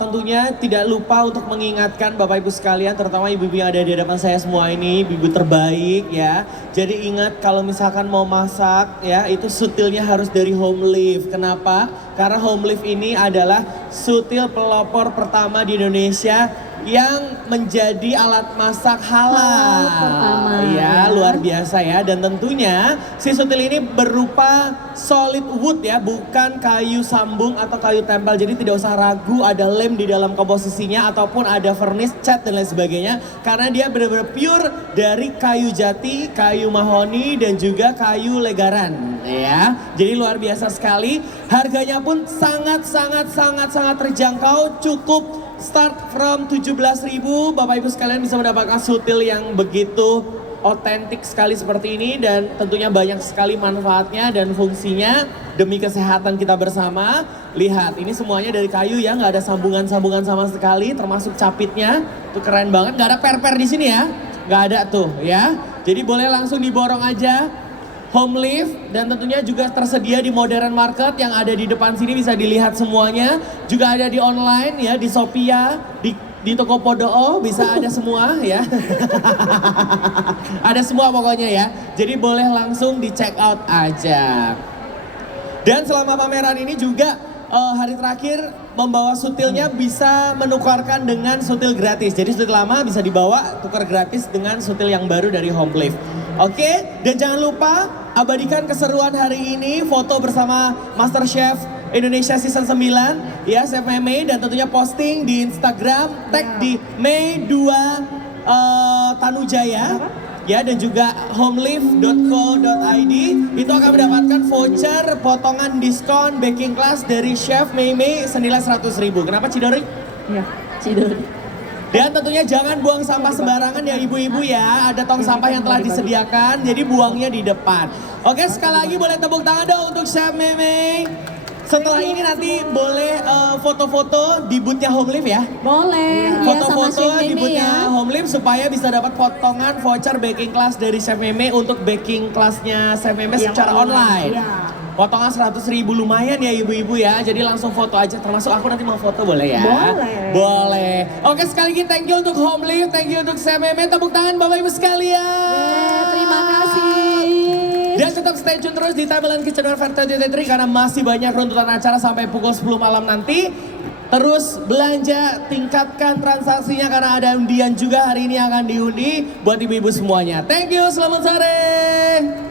tentunya tidak lupa untuk mengingatkan Bapak Ibu sekalian, terutama ibu-ibu yang ada di hadapan saya semua ini, ibu-ibu terbaik ya. Jadi ingat kalau misalkan mau masak ya, itu sutilnya harus dari Home Live. Kenapa? Karena Home Live ini adalah sutil pelopor pertama di Indonesia yang menjadi alat masak halal. pertama. Ya, luar biasa ya. Dan tentunya si sutil ini berupa solid wood ya, bukan kayu sambung atau kayu tempel. Jadi tidak usah ragu ada lem di dalam komposisinya ataupun ada vernis, cat dan lain sebagainya. Karena dia benar-benar pure dari kayu jati, kayu mahoni dan juga kayu legaran ya. Jadi luar biasa sekali. Harganya pun sangat terjangkau, cukup start from 17.000, Bapak Ibu sekalian bisa mendapatkan sutil yang begitu otentik sekali seperti ini dan tentunya banyak sekali manfaatnya dan fungsinya demi kesehatan kita bersama. Lihat, ini semuanya dari kayu ya, nggak ada sambungan-sambungan sama sekali, termasuk capitnya. Tuh keren banget, nggak ada per-per di sini ya, nggak ada tuh ya. Jadi boleh langsung diborong aja. Home Lift dan tentunya juga tersedia di modern market yang ada di depan sini, bisa dilihat semuanya. Juga ada di online ya, di Sophia, di Tokopedia bisa ada semua ya. Ada semua pokoknya ya. Jadi boleh langsung di check out aja. Dan selama pameran ini juga hari terakhir membawa sutilnya bisa menukarkan dengan sutil gratis. Jadi sutil lama bisa dibawa tukar gratis dengan sutil yang baru dari Home Lift. Oke, dan jangan lupa abadikan keseruan hari ini, foto bersama MasterChef Indonesia Season 9 ya, Chef Mei, dan tentunya posting di Instagram, tag di Mei 2 Tanujaya ya, dan juga homelift.co.id. Itu akan mendapatkan voucher potongan diskon baking class dari Chef Mei senilai 100.000. Kenapa Cidori? Ya, Cidori. Dan tentunya jangan buang sampah sembarangan ya ibu-ibu ya. Ada tong sampah yang telah disediakan, jadi buangnya di depan. Oke, sekali lagi boleh tepuk tangan dong untuk Chef Mei. Setelah ini nanti boleh foto-foto di boothnya Home Lift ya. Boleh, ya, sama Foto-foto Chef di Meme boothnya ya. Home Lift supaya bisa dapat potongan voucher baking class dari Chef Meme untuk baking classnya Chef Meme secara online. Iya. Potongan 100.000, lumayan ya ibu-ibu ya. Jadi langsung foto aja, termasuk aku nanti mau foto boleh ya? Boleh. Boleh. Oke, sekali lagi thank you untuk Home Lift, thank you untuk Chef Meme. Tepuk tangan Bapak Ibu sekalian. Terima kasih. Dan tetap stay tune terus di Table and Kitchenware Fair 2023 karena masih banyak runtutan acara sampai pukul 10 malam nanti. Terus belanja, tingkatkan transaksinya karena ada undian juga hari ini akan diundi buat ibu-ibu semuanya. Thank you, selamat sore.